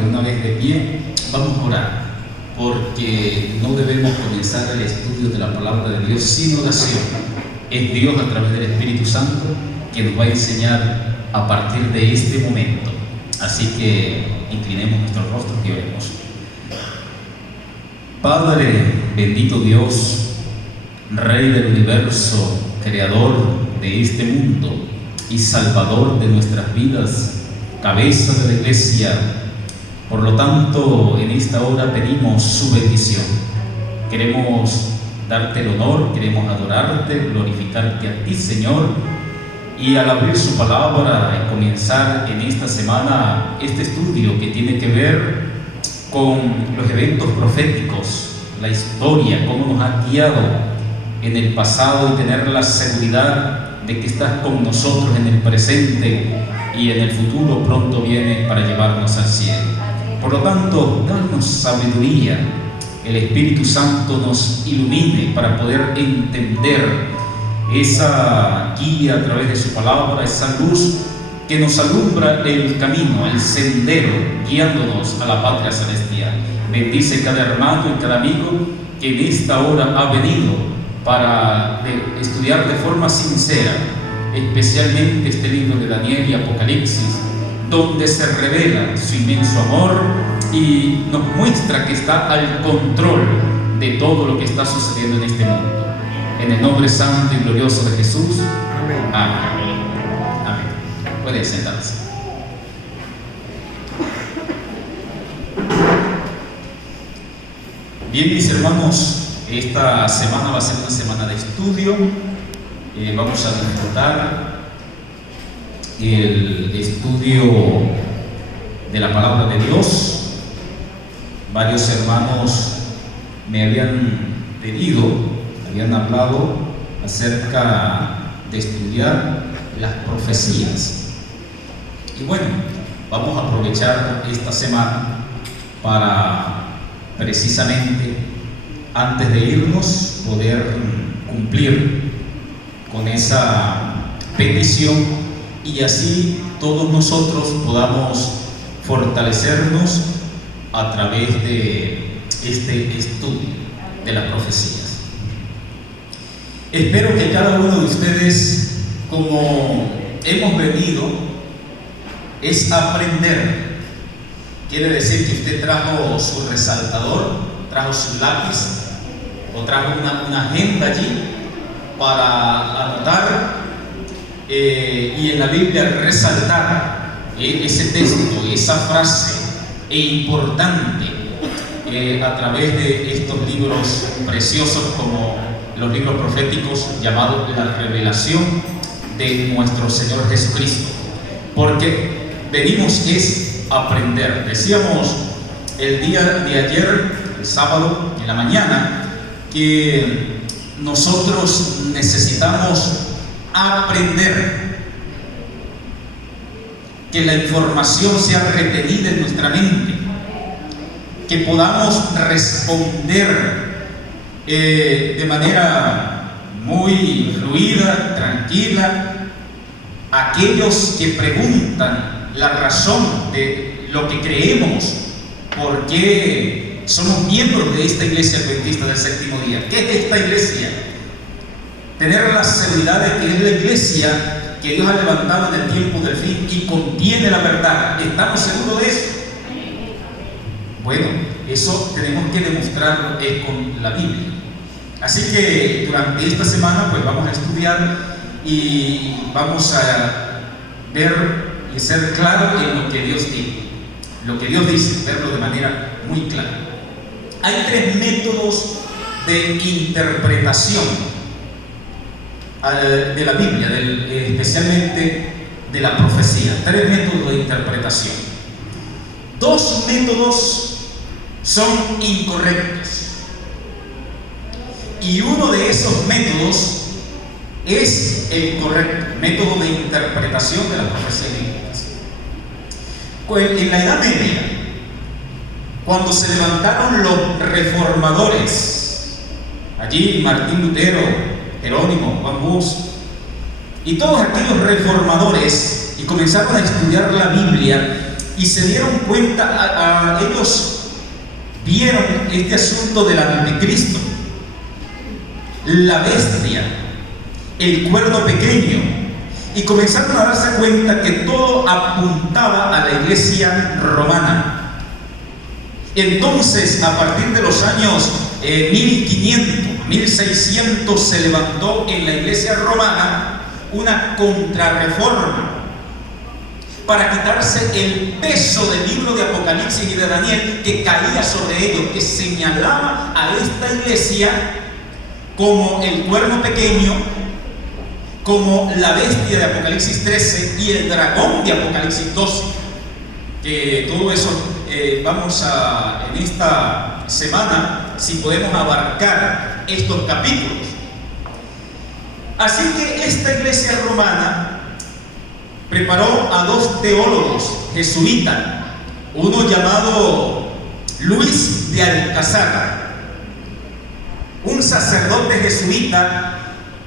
de una vez de pie, vamos a orar, porque no debemos comenzar el estudio de la palabra de Dios sin oración. Es Dios a través del Espíritu Santo que nos va a enseñar a partir de este momento. Así que inclinemos nuestros rostros y oremos. Padre, bendito Dios, Rey del universo, Creador de este mundo y Salvador de nuestras vidas, cabeza de la Iglesia, por lo tanto, en esta hora pedimos su bendición. Queremos darte el honor, queremos adorarte, glorificarte a ti, Señor, y al abrir su palabra y comenzar en esta semana este estudio que tiene que ver con los eventos proféticos, la historia, cómo nos ha guiado en el pasado y tener la seguridad de que estás con nosotros en el presente y en el futuro pronto vienes para llevarnos al cielo. Por lo tanto, danos sabiduría, el Espíritu Santo nos ilumine para poder entender esa guía a través de su palabra, esa luz que nos alumbra el camino, el sendero, guiándonos a la patria celestial. Bendice cada hermano y cada amigo que en esta hora ha venido para estudiar de forma sincera, especialmente este libro de Daniel y Apocalipsis, donde se revela su inmenso amor y nos muestra que está al control de todo lo que está sucediendo en este mundo. En el nombre santo y glorioso de Jesús. Amén. Amén. Amén. Pueden sentarse. Bien, mis hermanos, esta semana va a ser una semana de estudio. Vamos a disfrutar el estudio de la palabra de Dios. Varios hermanos me habían pedido, habían hablado acerca de estudiar las profecías. Y bueno, vamos a aprovechar esta semana para precisamente, antes de irnos, poder cumplir con esa petición y así todos nosotros podamos fortalecernos a través de este estudio de las profecías. Espero que cada uno de ustedes, como hemos venido, es aprender. Quiere decir que usted trajo su resaltador, trajo su lápiz o trajo una agenda allí para anotar y en la Biblia resaltar ese texto, esa frase importante a través de estos libros preciosos como los libros proféticos llamados la revelación de nuestro Señor Jesucristo, porque venimos es aprender. Decíamos el día de ayer, el sábado en la mañana, que nosotros necesitamos aprender, que la información sea retenida en nuestra mente, que podamos responder de manera muy fluida, tranquila, a aquellos que preguntan la razón de lo que creemos, por qué somos miembros de esta iglesia adventista del séptimo día. ¿Qué es esta iglesia? Tener la seguridad de que es la iglesia que Dios ha levantado en el tiempo del fin y contiene la verdad. ¿Estamos seguros de eso? Bueno, eso tenemos que demostrarlo con la Biblia. Así que durante esta semana pues vamos a estudiar y vamos a ver y ser claros en lo que Dios dice. Lo que Dios dice, verlo de manera muy clara. Hay tres métodos de interpretación de la Biblia, especialmente de la profecía. Tres métodos de interpretación. Dos métodos son incorrectos y uno de esos métodos es el correcto método de interpretación de la profecía bíblica. En la Edad Media, cuando se levantaron los reformadores, allí Martín Lutero, Jerónimo, Juan Bus y todos aquellos reformadores, y comenzaron a estudiar la Biblia y se dieron cuenta, ellos vieron este asunto del anticristo, la bestia, el cuerno pequeño, y comenzaron a darse cuenta que todo apuntaba a la iglesia romana. Entonces, a partir de los años 1500, 1600, se levantó en la iglesia romana una contrarreforma para quitarse el peso del libro de Apocalipsis y de Daniel que caía sobre ellos, que señalaba a esta iglesia como el cuerno pequeño, como la bestia de Apocalipsis 13 y el dragón de Apocalipsis 12. Que todo eso vamos a, en esta semana, si podemos abarcar estos capítulos. Así que esta iglesia romana preparó a dos teólogos jesuitas, uno llamado Luis de Alcazar, un sacerdote jesuita,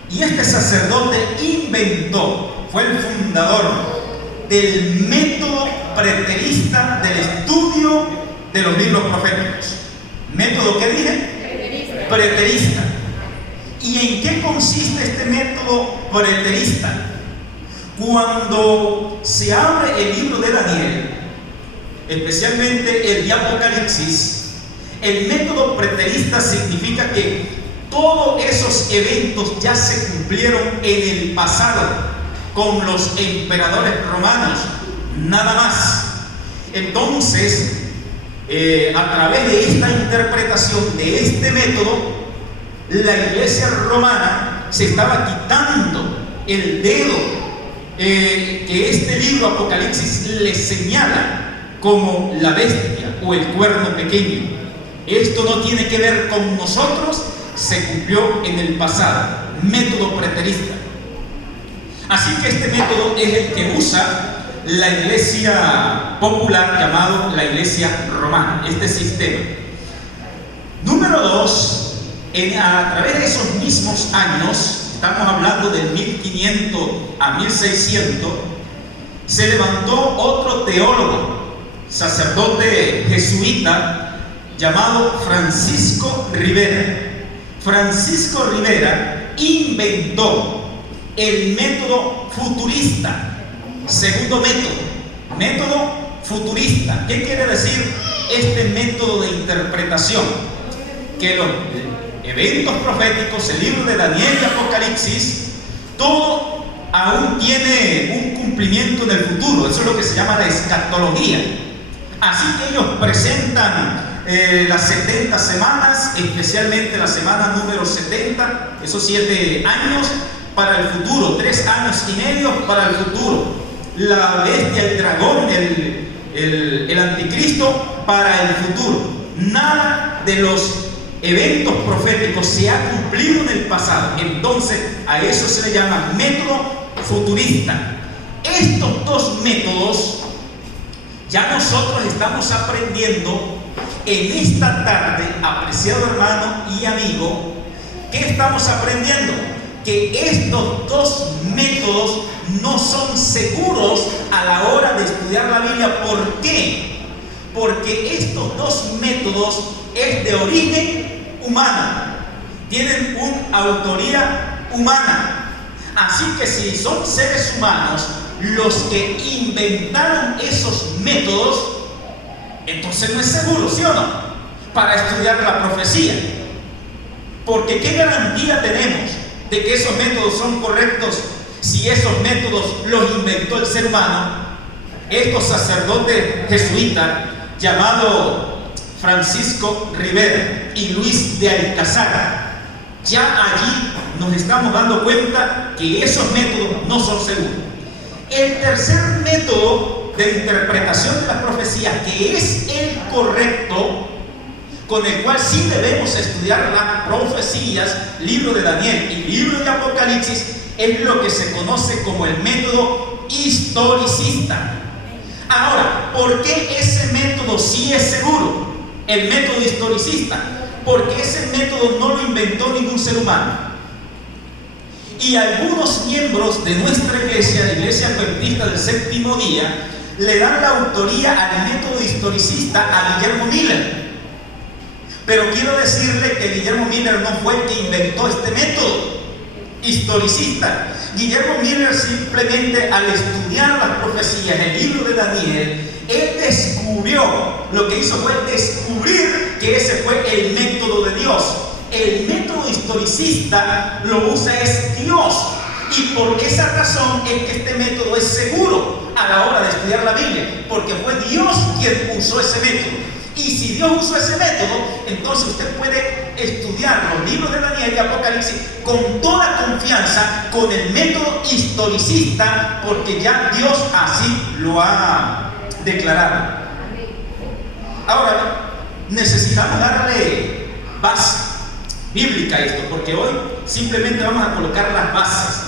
y este sacerdote inventó, fue el fundador del método preterista del estudio de los libros proféticos. ¿Método qué dije? Preterista. ¿Y en qué consiste este método preterista? Cuando se abre el libro de Daniel, especialmente el de Apocalipsis, el método preterista significa que todos esos eventos ya se cumplieron en el pasado con los emperadores romanos, nada más. Entonces, a través de esta interpretación de este método, la iglesia romana se estaba quitando el dedo que este libro Apocalipsis le señala como la bestia o el cuerno pequeño. Esto no tiene que ver con nosotros, se cumplió en el pasado, método preterista. Así que este método es el que usa la iglesia popular, llamado la iglesia romana, este sistema. Número 2, a través de esos mismos años, estamos hablando del 1500 a 1600, se levantó otro teólogo, sacerdote jesuita, llamado Francisco Rivera. Francisco Rivera inventó el método futurista. Segundo método futurista. ¿Qué quiere decir este método de interpretación? Que los eventos proféticos, el libro de Daniel y Apocalipsis, todo aún tiene un cumplimiento en el futuro. Eso es lo que se llama la escatología. Así que ellos presentan las 70 semanas, especialmente la semana número 70, esos 7 años para el futuro, 3 años y medio para el futuro. La bestia, el dragón, el anticristo para el futuro. Nada de los eventos proféticos se ha cumplido en el pasado. Entonces a eso se le llama método futurista. Estos dos métodos ya nosotros estamos aprendiendo en esta tarde, apreciado hermano y amigo. ¿Qué estamos aprendiendo? Que estos dos métodos no son seguros a la hora de estudiar la Biblia. ¿Por qué? Porque estos dos métodos es de origen humano, tienen una autoría humana. Así que si son seres humanos los que inventaron esos métodos, entonces no es seguro, ¿sí o no?, para estudiar la profecía. Porque ¿qué garantía tenemos de que esos métodos son correctos si esos métodos los inventó el ser humano? Estos sacerdotes jesuitas, llamados Francisco Rivera y Luis de Alcazar, ya allí nos estamos dando cuenta que esos métodos no son seguros. El tercer método de interpretación de las profecías, que es el correcto, con el cual sí debemos estudiar las profecías, libro de Daniel y libro de Apocalipsis, es lo que se conoce como el método historicista. Ahora, ¿por qué ese método sí es seguro? El método historicista, porque ese método no lo inventó ningún ser humano. Y algunos miembros de nuestra iglesia, la Iglesia Adventista del Séptimo Día, le dan la autoría al método historicista a Guillermo Miller. Pero quiero decirle que Guillermo Miller no fue el que inventó este método historicista. Guillermo Miller simplemente, al estudiar las profecías, el libro de Daniel, él descubrió, lo que hizo fue descubrir que ese fue el método de Dios. El método historicista lo usa es Dios, y por esa razón es que este método es seguro a la hora de estudiar la Biblia, porque fue Dios quien usó ese método. Y si Dios usó ese método, entonces usted puede estudiar los libros de Daniel y Apocalipsis con toda confianza, con el método historicista, porque ya Dios así lo ha declarado. Ahora, necesitamos darle base bíblica a esto, porque hoy simplemente vamos a colocar las bases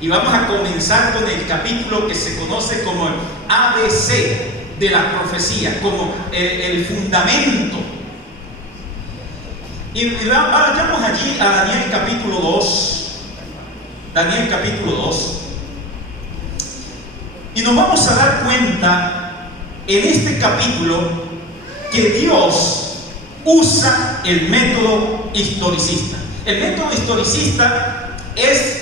y vamos a comenzar con el capítulo que se conoce como el ABC de la profecía, como el fundamento. Y vayamos allí a Daniel capítulo 2. Daniel capítulo 2. Y nos vamos a dar cuenta en este capítulo que Dios usa el método historicista. El método historicista es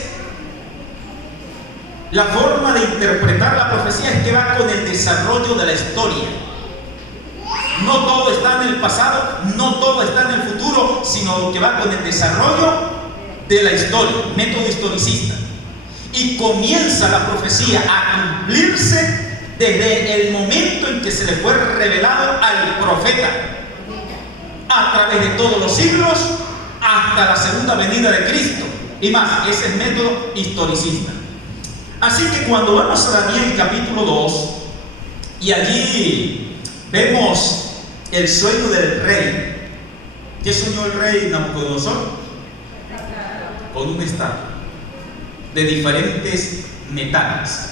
la forma de interpretar la profecía, es que va con el desarrollo de la historia. No todo está en el pasado, no todo está en el futuro, sino que va con el desarrollo de la historia, método historicista. Y comienza la profecía a cumplirse desde el momento en que se le fue revelado al profeta, a través de todos los siglos hasta la segunda venida de Cristo. Y más, ese es método historicista. Así que cuando vamos a Daniel capítulo 2, y allí vemos el sueño del rey. ¿Qué soñó el rey Nabucodonosor? Con un estatua de diferentes metales.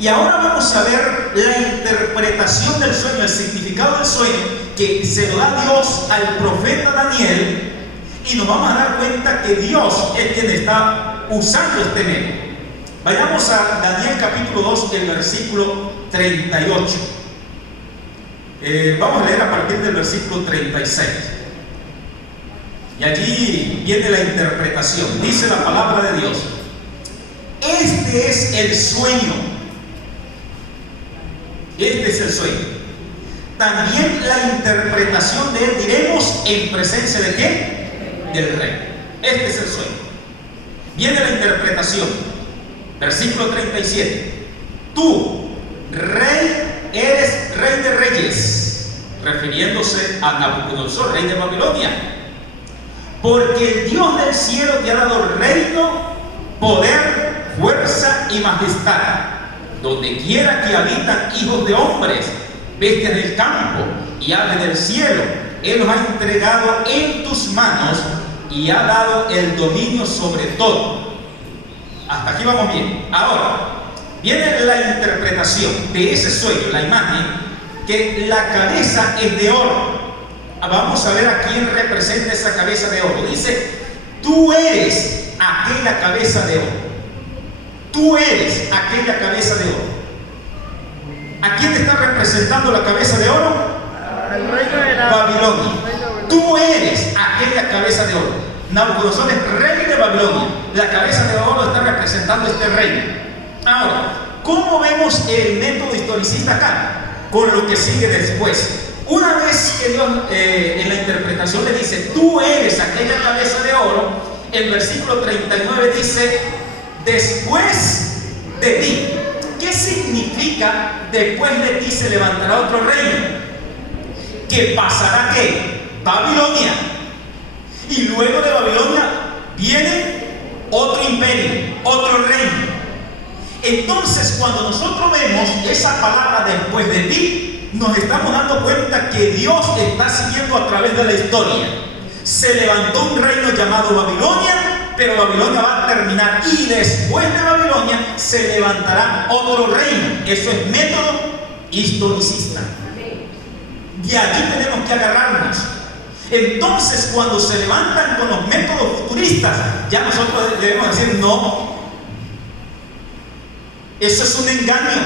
Y ahora vamos a ver la interpretación del sueño, el significado del sueño, que se lo da Dios al profeta Daniel, y nos vamos a dar cuenta que Dios es quien está usando este método. Vayamos a Daniel capítulo 2, el versículo 38. Vamos a leer a partir del versículo 36. Y allí viene la interpretación. Dice la palabra de Dios: este es el sueño. Este es el sueño. También la interpretación de él diremos en presencia de ¿qué? Del rey. Este es el sueño. Viene la interpretación. Versículo 37. Tú, rey, eres rey de reyes, refiriéndose a Nabucodonosor, rey de Babilonia, porque el Dios del cielo te ha dado reino, poder, fuerza y majestad. Donde quiera que habitan hijos de hombres, bestias del campo y aves del cielo, Él los ha entregado en tus manos y ha dado el dominio sobre todo. Hasta aquí vamos bien. Ahora, viene la interpretación de ese sueño, la imagen, que la cabeza es de oro. Vamos a ver a quién representa esa cabeza de oro. Dice: tú eres aquella cabeza de oro. Tú eres aquella cabeza de oro. ¿A quién te está representando la cabeza de oro? El reino de la Babilonia. Tú eres aquella cabeza de oro. Nabucodonosor es rey de Babilonia. La cabeza de oro está representando este reino. Ahora, ¿cómo vemos el método historicista acá? Con lo que sigue después. Una vez que Dios en la interpretación le dice: tú eres aquella cabeza de oro, el versículo 39 dice: después de ti. ¿Qué significa después de ti se levantará otro reino? ¿Que pasará qué? Babilonia. Y luego de Babilonia viene otro imperio, otro reino. Entonces, cuando nosotros vemos esa palabra después de ti, nos estamos dando cuenta que Dios está siguiendo a través de la historia. Se levantó un reino llamado Babilonia, pero Babilonia va a terminar, y después de Babilonia se levantará otro reino. Eso es método historicista. Y aquí tenemos que agarrarnos. Entonces, cuando se levantan con los métodos futuristas, ya nosotros debemos decir: no, eso es un engaño.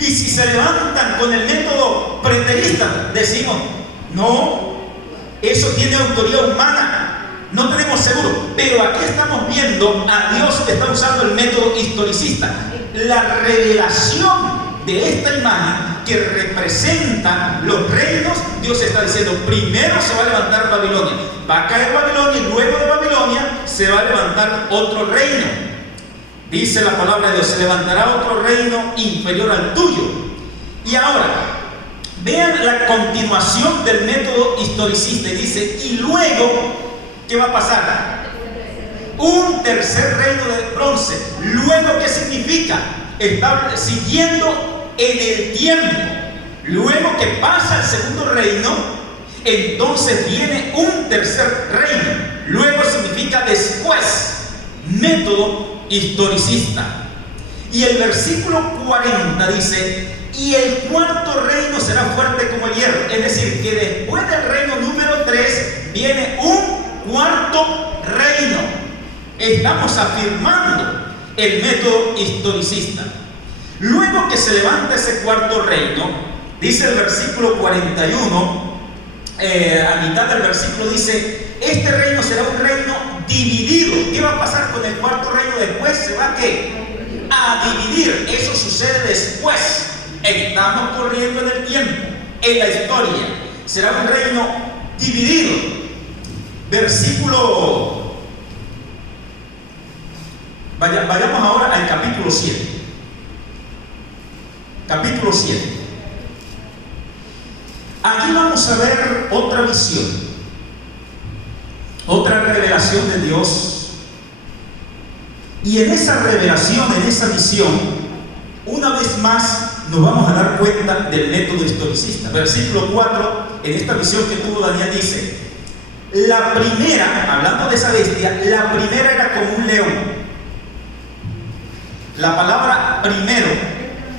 Y si se levantan con el método preterista, decimos, no, eso tiene autoría humana, no tenemos seguro. Pero aquí estamos viendo a Dios que está usando el método historicista. La revelación de esta imagen que representa los reinos, Dios está diciendo, primero se va a levantar Babilonia, va a caer Babilonia y luego de Babilonia se va a levantar otro reino. Dice la palabra de Dios, se levantará otro reino inferior al tuyo. Y ahora, vean la continuación del método historicista. Y dice, y luego, ¿qué va a pasar? Un tercer reino de bronce. Luego, ¿qué significa? Está siguiendo en el tiempo. Luego que pasa el segundo reino, entonces viene un tercer reino. Luego significa después. Método historicista. Y el versículo 40 dice, y el cuarto reino será fuerte como el hierro. Es decir, que después del reino número 3 viene un cuarto reino. Estamos afirmando el método historicista. Luego que se levanta ese cuarto reino, dice el versículo 41, a mitad del versículo dice, este reino será un reino dividido. ¿Qué va a pasar con el cuarto reino después? Se va a dividir. Eso sucede después. Estamos corriendo en el tiempo, en la historia. Será un reino dividido. Versículo. Vayamos ahora al capítulo 7. Capítulo 7. Aquí vamos a ver otra visión, otra revelación de Dios. Y en esa revelación, en esa visión, una vez más nos vamos a dar cuenta del método historicista. Versículo 4, en esta visión que tuvo Daniel dice, la primera, hablando de esa bestia, la primera era como un león. La palabra primero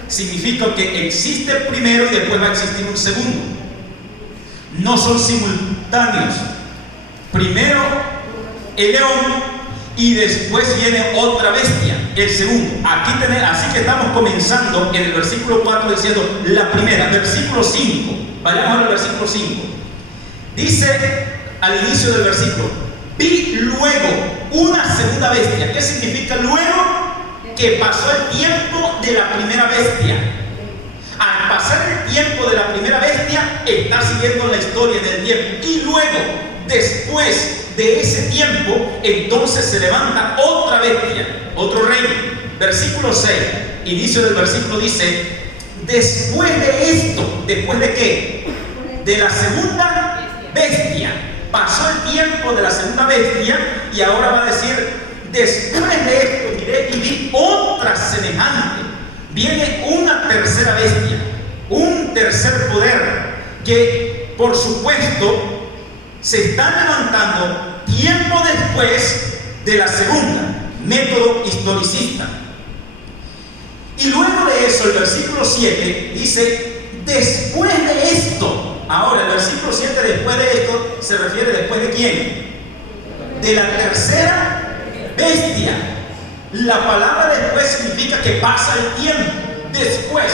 significa que existe primero y después va a existir un segundo. No son simultáneos. Primero el león y después viene otra bestia, el segundo. Así que estamos comenzando en el versículo 4 diciendo la primera. Versículo 5, vayamos al versículo 5. Dice al inicio del versículo, vi luego una segunda bestia. ¿Qué significa luego? Que pasó el tiempo de la primera bestia. Al pasar el tiempo de la primera bestia, está siguiendo la historia del tiempo. Y luego, después de ese tiempo, entonces se levanta otra bestia, otro reino. Versículo 6, inicio del versículo dice, después de esto, ¿después de qué? De la segunda bestia. Pasó el tiempo de la segunda bestia y ahora va a decir, después de esto miré y vi otra semejante. Viene una tercera bestia, un tercer poder que por supuesto se está levantando tiempo después de la segunda, método historicista. Y luego de eso el versículo 7 dice, después de esto. Ahora el versículo 7, después de esto, se refiere después de quién? De la tercera bestia. La palabra después significa que pasa el tiempo. Después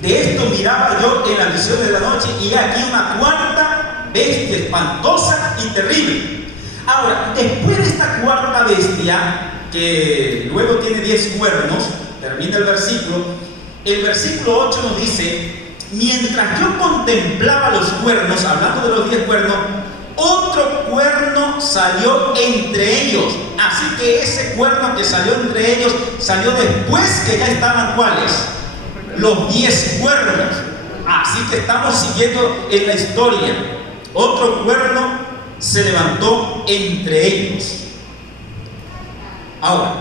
de esto miraba yo en la visión de la noche y aquí una cuarta bestia espantosa y terrible. Ahora, después de esta cuarta bestia, que luego tiene 10 cuernos, termina el versículo 8 nos dice, mientras yo contemplaba los cuernos, hablando de los 10 cuernos, otro cuerno salió entre ellos. Así que ese cuerno que salió entre ellos salió después que ya estaban ¿cuáles? Los 10 cuernos. Así que estamos siguiendo en la historia. Otro cuerno se levantó entre ellos. Ahora,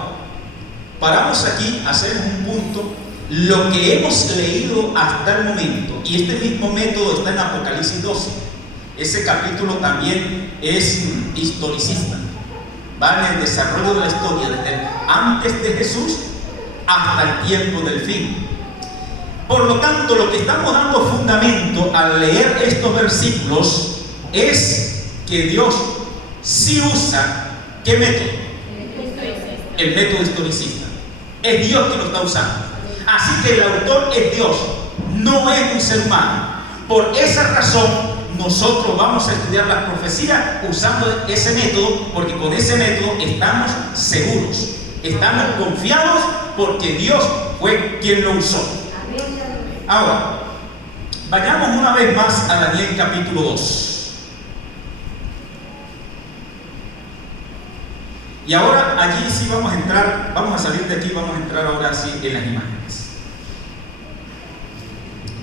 paramos aquí, hacemos un punto. Lo que hemos leído hasta el momento, y este mismo método está en Apocalipsis 12. Ese capítulo también es historicista. Va en el desarrollo de la historia desde antes de Jesús hasta el tiempo del fin. Por lo tanto, lo que estamos dando fundamento al leer estos versículos es que Dios sí usa, ¿qué método? El método historicista. Es Dios que lo está usando. Así que el autor es Dios, no es un ser humano. Por esa razón, nosotros vamos a estudiar las profecías usando ese método, porque con ese método estamos seguros, estamos confiados, porque Dios fue quien lo usó. Ahora, vayamos una vez más a Daniel capítulo 2. Y ahora allí sí vamos a entrar, vamos a salir de aquí, vamos a entrar ahora sí en las imágenes.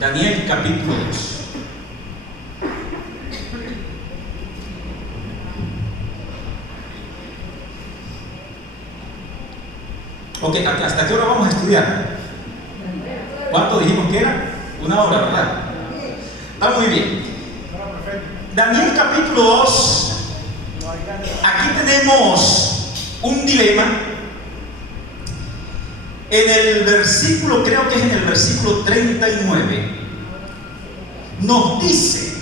Daniel capítulo 2. Ok, ¿hasta qué hora vamos a estudiar? ¿Cuánto dijimos que era? 1 hora, ¿verdad? Está muy bien. Daniel capítulo 2. Aquí tenemos un dilema. En el versículo, creo que es en el versículo 39, nos dice,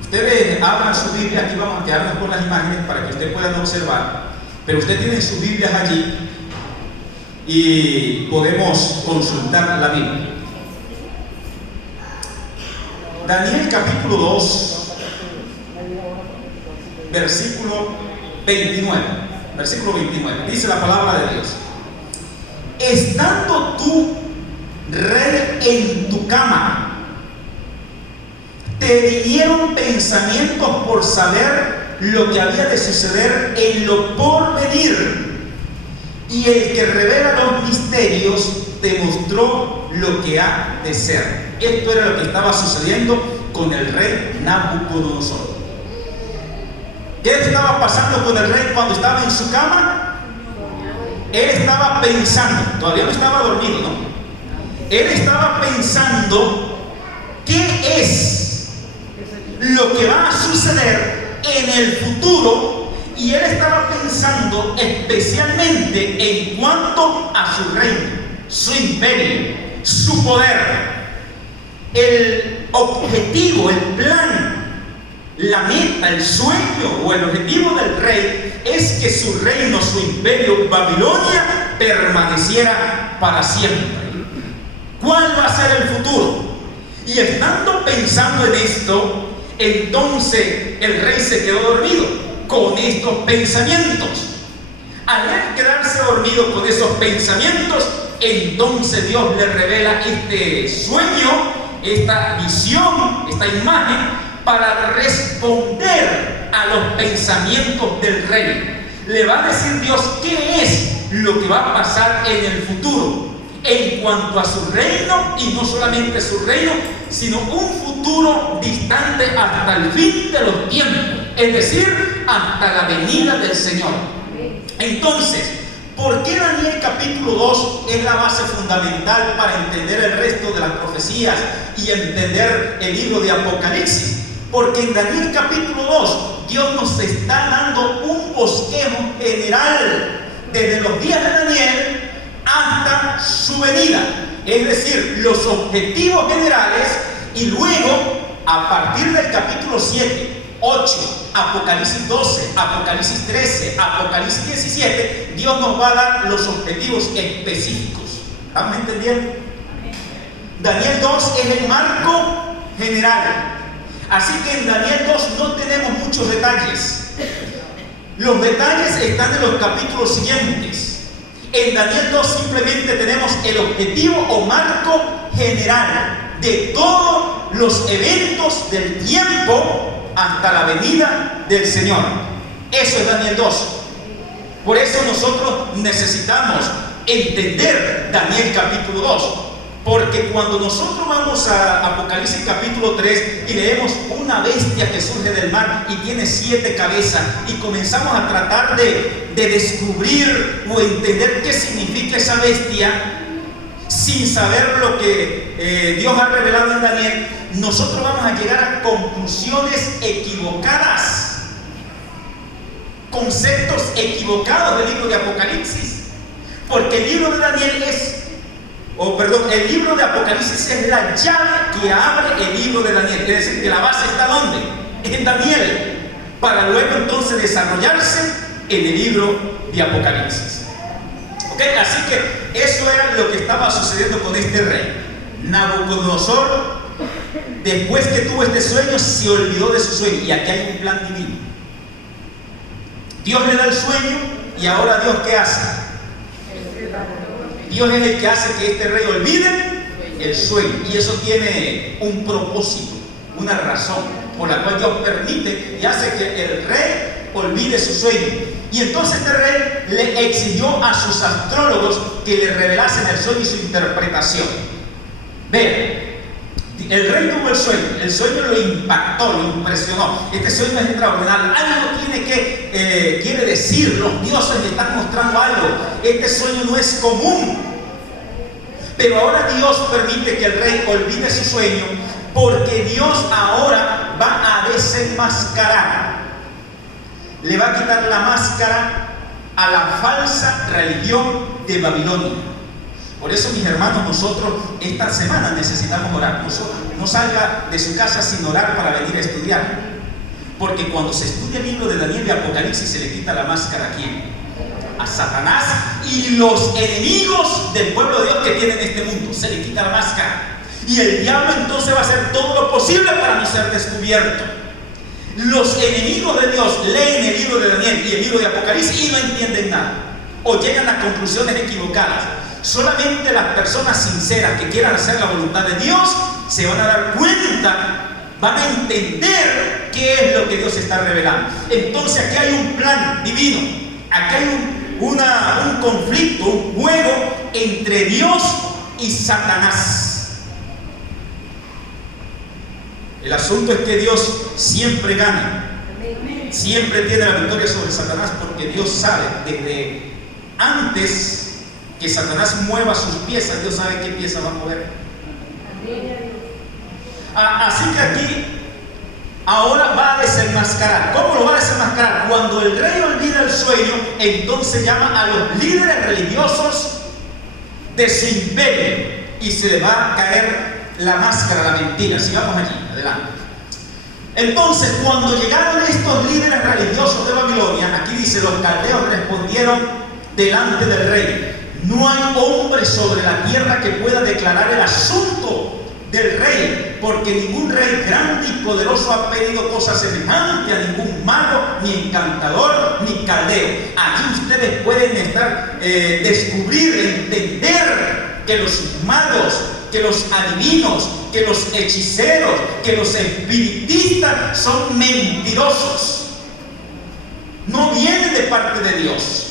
ustedes abran su Biblia, aquí vamos a quedarnos con las imágenes para que ustedes puedan observar, pero ustedes tienen sus Biblias allí y podemos consultar la Biblia. Daniel capítulo 2, versículo 29. Versículo 29. Dice la palabra de Dios: estando tú, rey, en tu cama, te vinieron pensamientos por saber lo que había de suceder en lo porvenir, y el que revela los misterios te mostró lo que ha de ser. Esto era lo que estaba sucediendo con el rey Nabucodonosor. ¿Qué estaba pasando con el rey cuando estaba en su cama? Él estaba pensando, todavía no estaba dormido, ¿no? Él estaba pensando qué es lo que va a suceder en el futuro, y él estaba pensando especialmente en cuanto a su reino, su imperio, su poder. El objetivo, el plan, la meta, el sueño o el objetivo del rey es que su reino, su imperio Babilonia, permaneciera para siempre. ¿Cuál va a ser el futuro? Y estando pensando en esto, entonces el rey se quedó dormido con estos pensamientos. Al él quedarse dormido con esos pensamientos, entonces Dios le revela este sueño, esta visión, esta imagen, para responder a los pensamientos del rey. Le va a decir Dios qué es lo que va a pasar en el futuro en cuanto a su reino, y no solamente su reino, sino un futuro distante hasta el fin de los tiempos, es decir, hasta la venida del Señor. Entonces, ¿por qué Daniel capítulo 2 es la base fundamental para entender el resto de las profecías y entender el libro de Apocalipsis? Porque en Daniel capítulo 2 Dios nos está dando un bosquejo general desde los días de Daniel hasta su venida, es decir, los objetivos generales, y luego a partir del capítulo 7, 8, Apocalipsis 12, Apocalipsis 13, Apocalipsis 17, Dios nos va a dar los objetivos específicos. ¿Estamos entendiendo? Daniel 2 es el marco general. Así que en Daniel 2 no tenemos muchos detalles. Los detalles están en los capítulos siguientes. En Daniel 2 simplemente tenemos el objetivo o marco general de todos los eventos del tiempo hasta la venida del Señor. Eso es Daniel 2. Por eso nosotros necesitamos entender Daniel capítulo 2. Porque cuando nosotros vamos a Apocalipsis capítulo 3 y leemos una bestia que surge del mar y tiene 7 cabezas, y comenzamos a tratar de descubrir o entender qué significa esa bestia, sin saber lo que Dios ha revelado en Daniel, nosotros vamos a llegar a conclusiones equivocadas, conceptos equivocados del libro de Apocalipsis. Porque el libro de Daniel el libro de Apocalipsis es la llave que abre el libro de Daniel. Es decir, que la base está ¿dónde? En Daniel, para luego entonces desarrollarse en el libro de Apocalipsis. ¿Ok? Así que eso era lo que estaba sucediendo con este rey. Nabucodonosor, después que tuvo este sueño, se olvidó de su sueño. Y aquí hay un plan divino. Dios le da el sueño y ahora Dios, ¿qué hace? Dios es el que hace que este rey olvide el sueño. Y eso tiene un propósito, una razón por la cual Dios permite y hace que el rey olvide su sueño. Y entonces este rey le exigió a sus astrólogos que le revelasen el sueño y su interpretación. Vean, el rey tuvo el sueño lo impactó, lo impresionó. Este sueño es extraordinario, algo quiere decir, los dioses le están mostrando algo. Este sueño no es común. Pero ahora Dios permite que el rey olvide su sueño, porque Dios ahora va a desenmascarar, le va a quitar la máscara a la falsa religión de Babilonia. Por eso, mis hermanos, nosotros esta semana necesitamos orar. No salga de su casa sin orar para venir a estudiar. Porque cuando se estudia el libro de Daniel y Apocalipsis, se le quita la máscara ¿a quién? A Satanás y los enemigos del pueblo de Dios que tienen este mundo. Se le quita la máscara. Y el diablo entonces va a hacer todo lo posible para no ser descubierto. Los enemigos de Dios leen el libro de Daniel y el libro de Apocalipsis y no entienden nada. O llegan a conclusiones equivocadas. Solamente las personas sinceras que quieran hacer la voluntad de Dios se van a dar cuenta, van a entender qué es lo que Dios está revelando. Entonces aquí hay un plan divino, aquí hay un conflicto, un juego entre Dios y Satanás. El asunto es que Dios siempre gana, siempre tiene la victoria sobre Satanás, porque Dios sabe desde antes que Satanás mueva sus piezas, Dios sabe qué pieza va a mover. Así que aquí ahora va a desenmascarar. ¿Cómo lo va a desenmascarar? Cuando el rey olvida el sueño, entonces llama a los líderes religiosos de su imperio y se le va a caer la máscara, la mentira. Sigamos allí, adelante. Entonces, cuando llegaron estos líderes religiosos de Babilonia, aquí dice, los caldeos respondieron delante del rey: no hay hombre sobre la tierra que pueda declarar el asunto del rey, porque ningún rey grande y poderoso ha pedido cosa semejante a ningún mago, ni encantador, ni caldeo. Aquí ustedes pueden descubrir, entender que los magos, que los adivinos, que los hechiceros, que los espiritistas son mentirosos. No vienen de parte de Dios.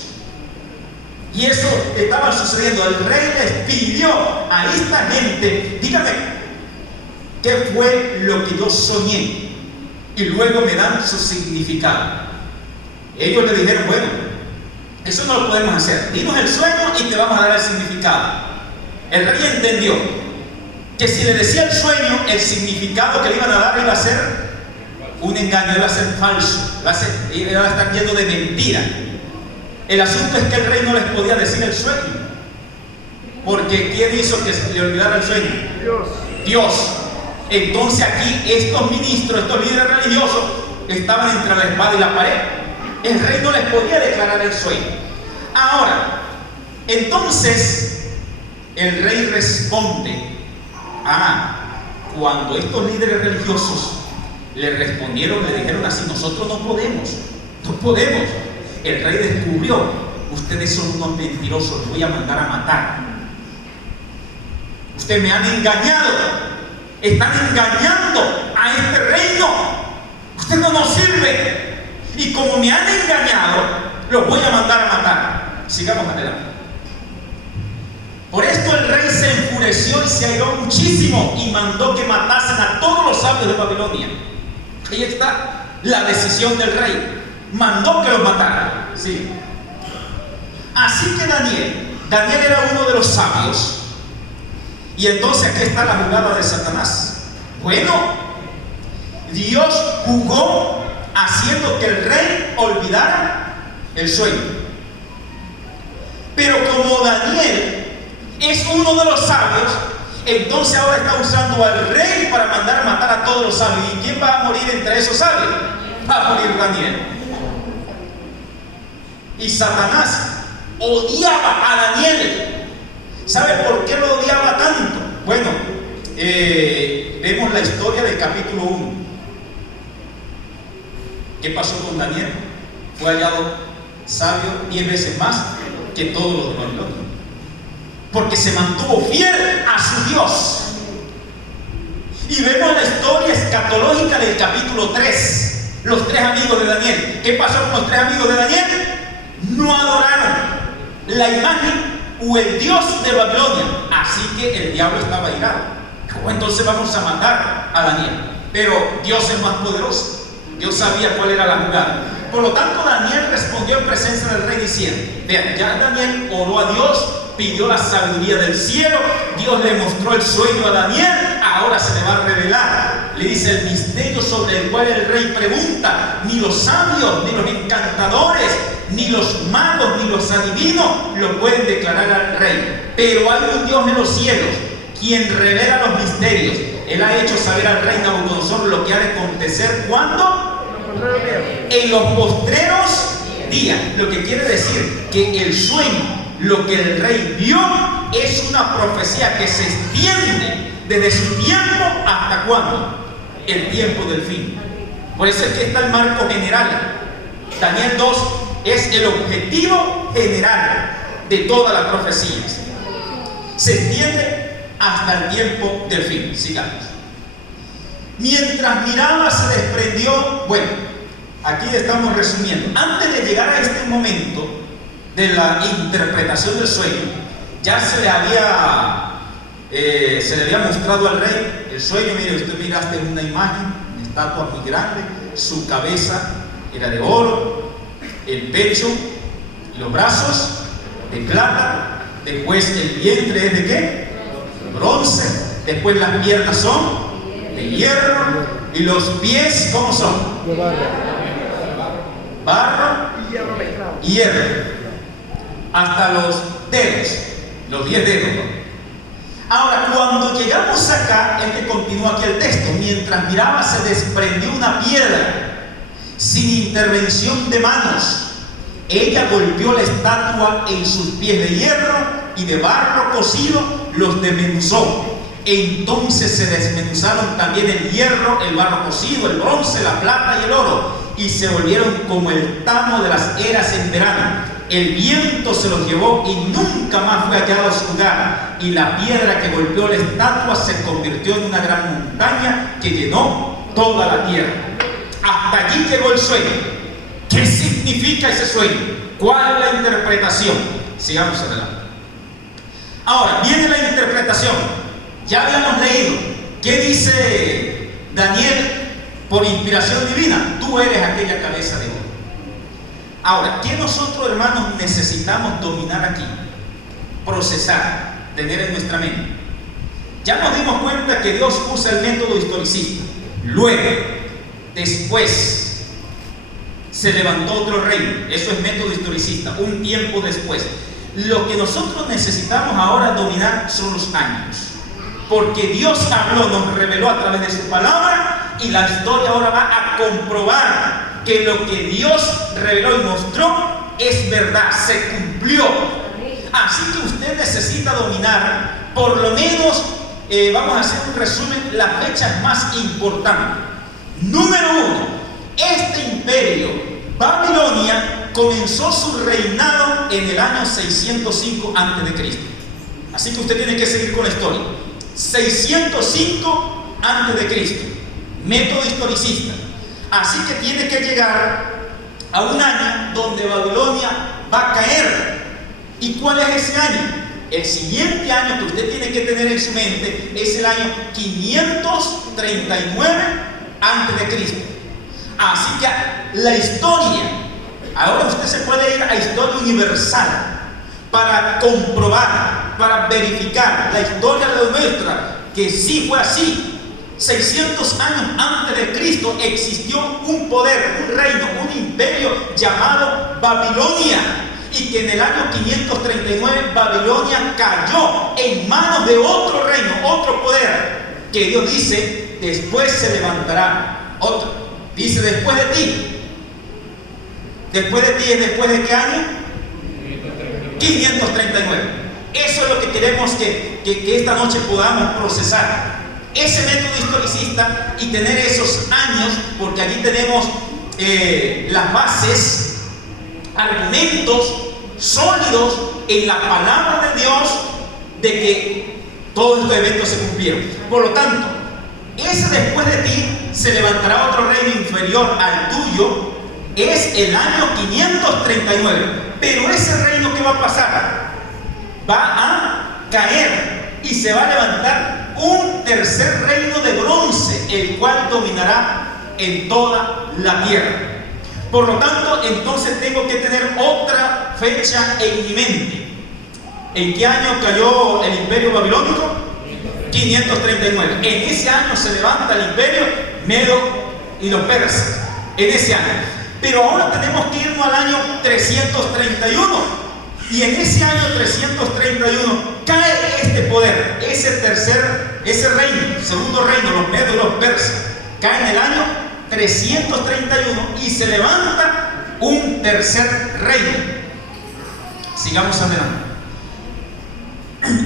Y eso estaba sucediendo. El rey les pidió a esta gente: dígame, ¿qué fue lo que yo soñé? Y luego me dan su significado. Ellos le dijeron: bueno, eso no lo podemos hacer. Dinos el sueño y te vamos a dar el significado. El rey entendió que si le decía el sueño, el significado que le iban a dar iba a ser un engaño, iba a ser falso, iba a estar lleno de mentira. El asunto es que el rey no les podía decir el sueño, porque ¿quién hizo que se le olvidara el sueño? Dios. Entonces aquí estos ministros, estos líderes religiosos estaban entre la espada y la pared. El rey no les podía declarar el sueño. Ahora, entonces el rey responde: cuando estos líderes religiosos le respondieron, le dijeron así: nosotros no podemos. El rey descubrió: ustedes son unos mentirosos, los voy a mandar a matar. Ustedes me han engañado, están engañando a este reino. Usted no nos sirve. Y como me han engañado, los voy a mandar a matar. Sigamos adelante. Por esto el rey se enfureció y se airó muchísimo y mandó que matasen a todos los sabios de Babilonia. Ahí está la decisión del rey. Mandó que los mataran. Sí. Así que Daniel era uno de los sabios. Y entonces aquí está la jugada de Satanás. Bueno, Dios jugó haciendo que el rey olvidara el sueño. Pero como Daniel es uno de los sabios, entonces ahora está usando al rey para mandar a matar a todos los sabios. ¿Y quién va a morir entre esos sabios? Va a morir Daniel. Y Satanás odiaba a Daniel ¿Sabe por qué lo odiaba tanto? Bueno, vemos la historia del capítulo 1. ¿Qué pasó con Daniel? Fue hallado sabio 10 veces más que todos los de Babilonia, porque se mantuvo fiel a su Dios. Y vemos la historia escatológica del capítulo 3, los 3 amigos de Daniel. ¿Qué pasó con los 3 amigos de Daniel? No adoraron la imagen o el Dios de Babilonia, así que el diablo estaba irado. ¿Cómo entonces vamos a matar a Daniel? Pero Dios es más poderoso. Dios sabía cuál era la jugada. Por lo tanto, Daniel respondió en presencia del rey diciendo, vean, ya Daniel oró a Dios, pidió la sabiduría del cielo, Dios le mostró el sueño a Daniel, ahora se le va a revelar. Le dice el misterio sobre el cual el rey pregunta. Ni los sabios, ni los encantadores, ni los magos, ni los adivinos lo pueden declarar al rey. Pero hay un Dios en los cielos, quien revela los misterios. Él ha hecho saber al rey Nabucodonosor lo que ha de acontecer. ¿Cuándo? En los postreros días. Lo que quiere decir que el sueño, lo que el rey vio, es una profecía que se extiende desde su tiempo hasta cuándo, el tiempo del fin. Por eso es que está el marco general. Daniel 2 es el objetivo general de todas las profecías. Se extiende hasta el tiempo del fin. Sigamos. Mientras miraba se desprendió. Bueno, aquí estamos resumiendo. Antes de llegar a este momento de la interpretación del sueño, ya se le había mostrado al rey el sueño. Mire, usted miraste una imagen, una estatua muy grande, su cabeza era de oro, el pecho y los brazos de plata, después el vientre es de ¿qué? Bronce, después las piernas son de hierro y los pies, ¿cómo son? De Barro y hierro, hasta los dedos, los 10 dedos, ¿no? Ahora, cuando llegamos acá, es que continúa aquí el texto. Mientras miraba se desprendió una piedra sin intervención de manos. Ella golpeó la estatua en sus pies de hierro y de barro cocido los desmenuzó. Entonces se desmenuzaron también el hierro, el barro cocido, el bronce, la plata y el oro, y se volvieron como el tamo de las eras en verano. El viento se los llevó y nunca más fue hallado su lugar, y la piedra que golpeó la estatua se convirtió en una gran montaña que llenó toda la tierra. Hasta allí llegó el sueño. ¿Qué significa ese sueño? ¿Cuál es la interpretación? Sigamos adelante. Ahora viene la interpretación. Ya habíamos leído. ¿Qué dice Daniel por inspiración divina? Tú eres aquella cabeza de oro. Ahora, ¿qué nosotros, hermanos, necesitamos dominar aquí? Procesar, tener en nuestra mente. Ya nos dimos cuenta que Dios usa el método historicista. Luego, después, se levantó otro reino. Eso es método historicista, un tiempo después. Lo que nosotros necesitamos ahora dominar son los años. Porque Dios habló, nos reveló a través de su palabra, y la historia ahora va a comprobar que lo que Dios reveló y mostró es verdad, se cumplió. Así que usted necesita dominar, por lo menos, vamos a hacer un resumen, las fechas más importantes. Número 1, este imperio, Babilonia, comenzó su reinado en el año 605 a.C. Así que usted tiene que seguir con la historia. 605 a.C., método historicista. Así que tiene que llegar a un año donde Babilonia va a caer. ¿Y cuál es ese año? El siguiente año que usted tiene que tener en su mente es el año 539 a.C. Así que la historia, ahora usted se puede ir a historia universal para comprobar, para verificar. La historia le demuestra que sí fue así. 600 años antes de Cristo existió un poder, un reino, un imperio llamado Babilonia, y que en el año 539 Babilonia cayó en manos de otro reino, otro poder, que Dios dice, después se levantará otro. Dice, después de ti. Después de ti es después de qué año? 539. Eso es lo que queremos que esta noche podamos procesar. Ese método historicista y tener esos años, porque allí tenemos las bases, argumentos sólidos en la palabra de Dios de que todos estos eventos se cumplieron. Por lo tanto, ese después de ti se levantará otro reino inferior al tuyo, es el año 539. Pero ese reino, ¿qué va a pasar? Va a caer y se va a levantar un tercer reino de bronce, el cual dominará en toda la tierra. Por lo tanto, entonces tengo que tener otra fecha en mi mente. ¿En qué año cayó el imperio babilónico? 539. En ese año se levanta el imperio medo y los persas. En ese año. Pero ahora tenemos que irnos al año 331. Y en ese año 331 cae este poder, ese reino, segundo reino, los medos y los persas, cae en el año 331 y se levanta un tercer reino. Sigamos adelante.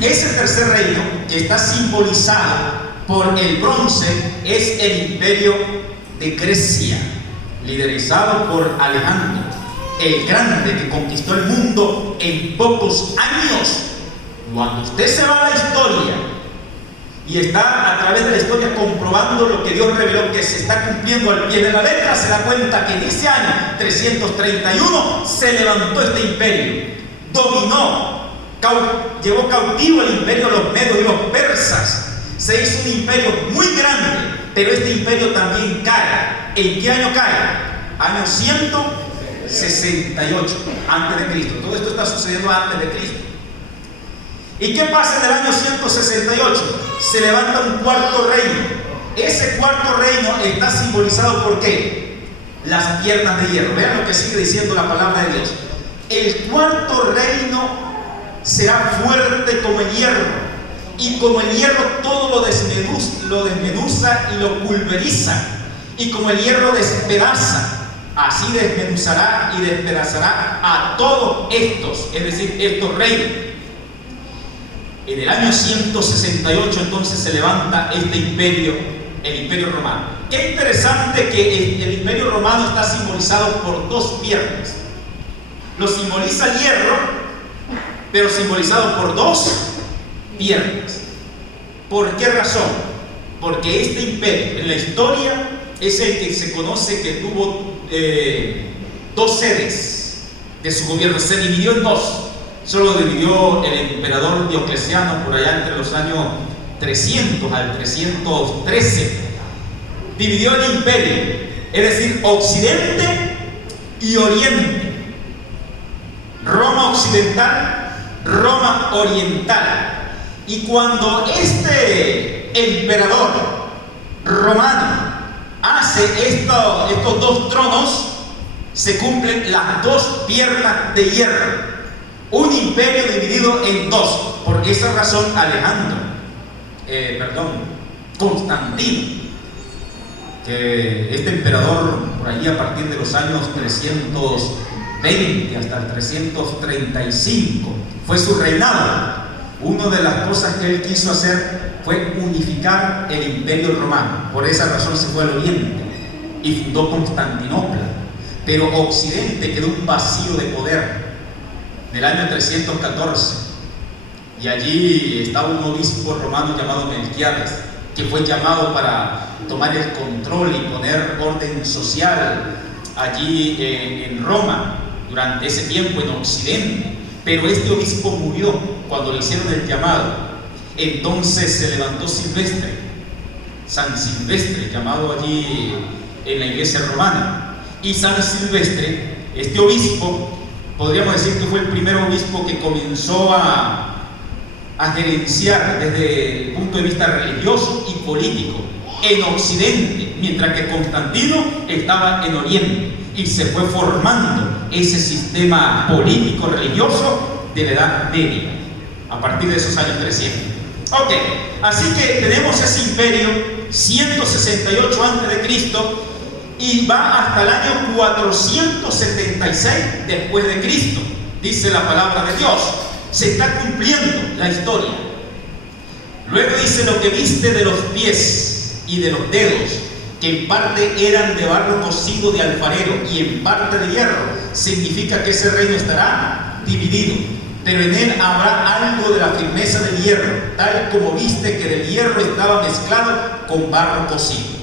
Ese tercer reino, que está simbolizado por el bronce, es el imperio de Grecia, liderizado por Alejandro el Grande, que conquistó el mundo en pocos años. Cuando usted se va a la historia y está a través de la historia comprobando lo que Dios reveló que se está cumpliendo al pie de la letra, se da cuenta que en ese año 331 se levantó este imperio, dominó, llevó cautivo el imperio de los medos y los persas. Se hizo un imperio muy grande, pero este imperio también cae. ¿En qué año cae? Año 168 antes de Cristo. Todo esto está sucediendo antes de Cristo. ¿Y qué pasa en el año 168? Se levanta un cuarto reino. Ese cuarto reino está simbolizado por ¿qué? Las piernas de hierro. Vean lo que sigue diciendo la palabra de Dios. El cuarto reino será fuerte como el hierro, y como el hierro todo lo desmenuza y lo pulveriza, y como el hierro despedaza, así desmenuzará y despedazará a todos estos, es decir, estos reinos. En el año 168 entonces se levanta este imperio, el imperio romano. Qué interesante que el imperio romano está simbolizado por dos piernas. Lo simboliza el hierro, pero simbolizado por dos piernas. ¿Por qué razón? Porque este imperio en la historia es el que se conoce que tuvo dos sedes de su gobierno. Se dividió en dos. Solo dividió el emperador Diocleciano por allá entre los años 300 al 313. Dividió el imperio, es decir, Occidente y Oriente. Roma occidental, Roma oriental. Y cuando este emperador romano hace estos dos tronos, se cumplen las dos piernas de hierro. Un imperio dividido en dos. Por esa razón Constantino, que este emperador por allí a partir de los años 320 hasta el 335 fue su reinado. Una de las cosas que él quiso hacer fue unificar el imperio romano. Por esa razón se fue al oriente y fundó Constantinopla. Pero Occidente quedó un vacío de poder del año 314, y allí estaba un obispo romano llamado Melquiades, que fue llamado para tomar el control y poner orden social allí en Roma durante ese tiempo en Occidente. Pero este obispo murió cuando le hicieron el llamado. Entonces se levantó Silvestre, San Silvestre, llamado allí en la iglesia romana. Y San Silvestre, este obispo, podríamos decir que fue el primer obispo que comenzó a gerenciar desde el punto de vista religioso y político en Occidente, mientras que Constantino estaba en Oriente, y se fue formando ese sistema político religioso de la Edad Media a partir de esos años 300. Ok, así que tenemos ese imperio 168 a.C. y va hasta el año 476 después de Cristo, dice la palabra de Dios. Se está cumpliendo la historia. Luego dice: lo que viste de los pies y de los dedos, que en parte eran de barro cocido de alfarero y en parte de hierro, significa que ese reino estará dividido, pero en él habrá algo de la firmeza del hierro, tal como viste que del hierro estaba mezclado con barro cocido.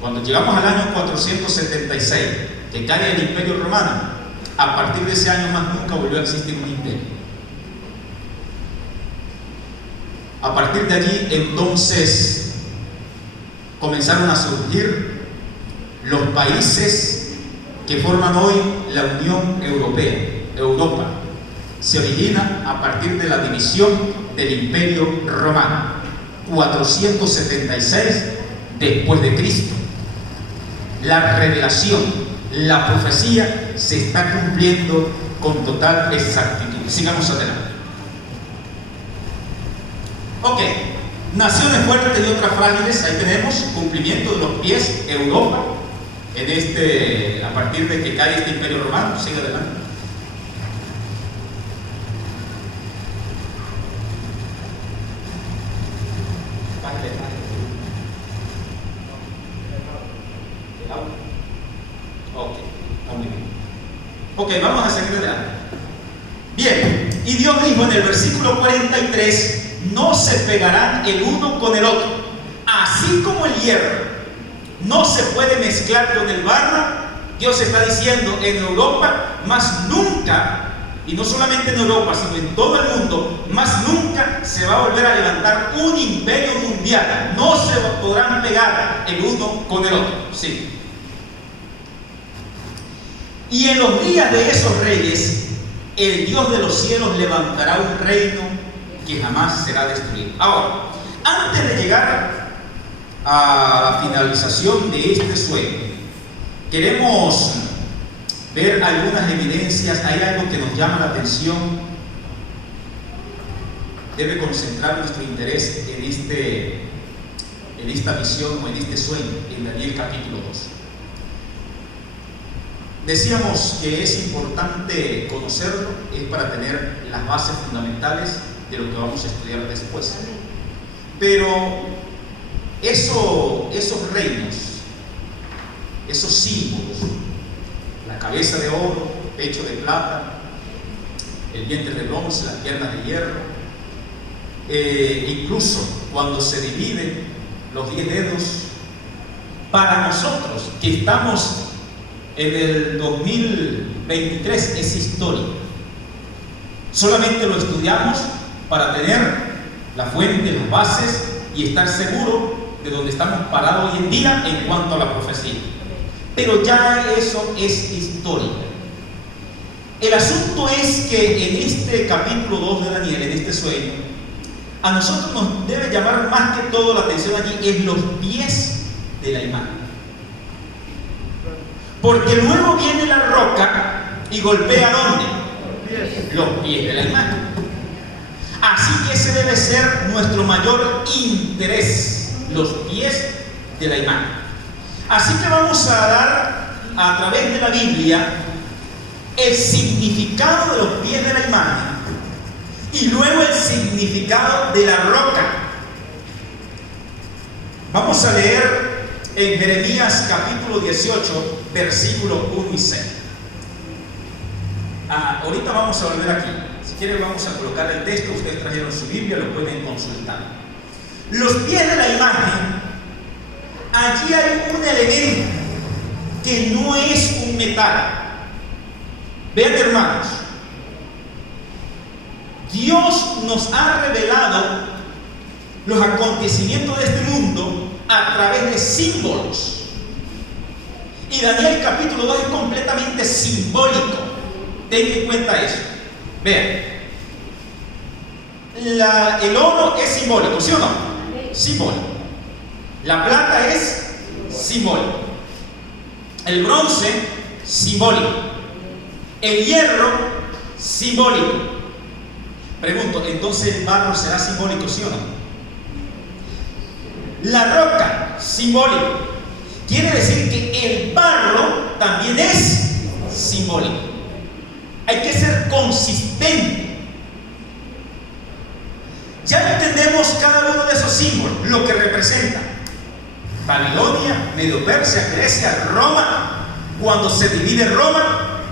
Cuando llegamos al año 476, que cae el Imperio Romano, a partir de ese año más nunca volvió a existir un imperio. A partir de allí, entonces, comenzaron a surgir los países que forman hoy la Unión Europea. Europa se origina a partir de la división del Imperio Romano, 476 después de Cristo. La revelación, la profecía se está cumpliendo con total exactitud. Sigamos adelante. Ok, naciones fuertes y otras frágiles. Ahí tenemos cumplimiento de los pies, Europa, a partir de que cae este Imperio Romano. Sigue adelante. Ok, vamos a seguir adelante. Bien, y Dios dijo en el versículo 43: no se pegarán el uno con el otro, así como el hierro no se puede mezclar con el barro. Dios está diciendo en Europa, más nunca, y no solamente en Europa, sino en todo el mundo, más nunca se va a volver a levantar un imperio mundial. No se podrán pegar el uno con el otro. Sí. Y en los días de esos reyes, el Dios de los cielos levantará un reino que jamás será destruido. Ahora, antes de llegar a la finalización de este sueño, queremos ver algunas evidencias. Hay algo que nos llama la atención. Debe concentrar nuestro interés en esta visión o en este sueño, en Daniel capítulo 2. Decíamos que es importante conocerlo, es para tener las bases fundamentales de lo que vamos a estudiar después. Pero esos reinos, esos símbolos, la cabeza de oro, pecho de plata, el vientre de bronce, las piernas de hierro, incluso cuando se dividen los 10 dedos, para nosotros que estamos en el 2023 es historia. Solamente lo estudiamos para tener la fuente, las bases y estar seguro de donde estamos parados hoy en día en cuanto a la profecía. Pero ya eso es historia. El asunto es que en este capítulo 2 de Daniel, en este sueño, a nosotros nos debe llamar más que todo la atención allí en los pies de la imagen. Porque luego viene la roca y golpea ¿dónde? Los pies de la imagen. Así que ese debe ser nuestro mayor interés, los pies de la imagen. Así que vamos a dar a través de la Biblia el significado de los pies de la imagen y luego el significado de la roca. Vamos a leer en Jeremías capítulo 18, versículos 1 y 6. Ahorita vamos a volver aquí. Si quieren vamos a colocar el texto. Ustedes trajeron su Biblia, lo pueden consultar. Los pies de la imagen, allí hay un elemento que no es un metal. Vean, hermanos, Dios nos ha revelado los acontecimientos de este mundo a través de símbolos. Y Daniel capítulo 2 es completamente simbólico. Tengan en cuenta eso. Vean, el oro es simbólico, ¿sí o no? Simbólico. La plata es simbólico. El bronce, simbólico. El hierro, simbólico. Pregunto, ¿entonces el barro será simbólico, sí o no? La roca, simbólico. Quiere decir que el barro también es simbólico. Hay que ser consistente Ya entendemos cada uno de esos símbolos, lo que representa. Babilonia, Medo-Persia, Grecia, Roma, cuando se divide Roma.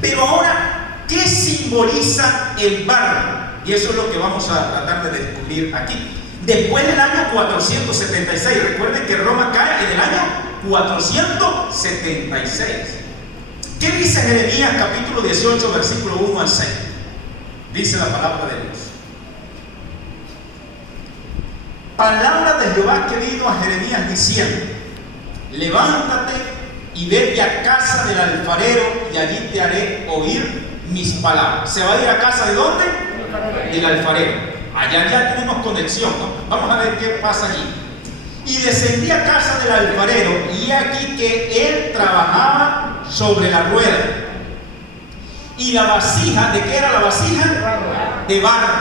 Pero ahora, ¿qué simboliza el barro? Y eso es lo que vamos a tratar de descubrir aquí. Después del año 476, recuerden que Roma cae en el año 476. ¿Qué dice Jeremías capítulo 18, versículo 1 al 6? Dice la palabra de Dios. Palabra de Jehová que vino a Jeremías diciendo: levántate y vete a casa del alfarero y allí te haré oír mis palabras. ¿Se va a ir a casa de dónde? Del alfarero. Allá ya tenemos conexión, ¿no? Vamos a ver qué pasa allí. Y descendí a casa del alfarero y aquí que él trabajaba sobre la rueda. Y la vasija, ¿de qué era la vasija? De barro.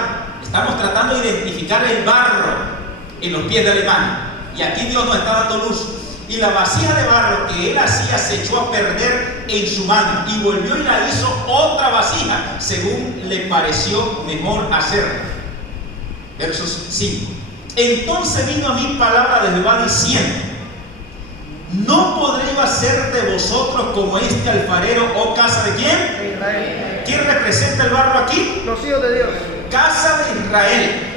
Estamos tratando de identificar el barro en los pies de Alemán. Y aquí Dios nos está dando luz. Y la vasija de barro que él hacía se echó a perder en su mano y volvió y la hizo otra vasija según le pareció mejor hacer. Versos 5. Entonces vino a mí palabra de Jehová diciendo: ¿no podré yo hacer de vosotros como este alfarero, oh casa de quién? De Israel. ¿Quién representa el barro aquí? Los hijos de Dios. Casa de Israel.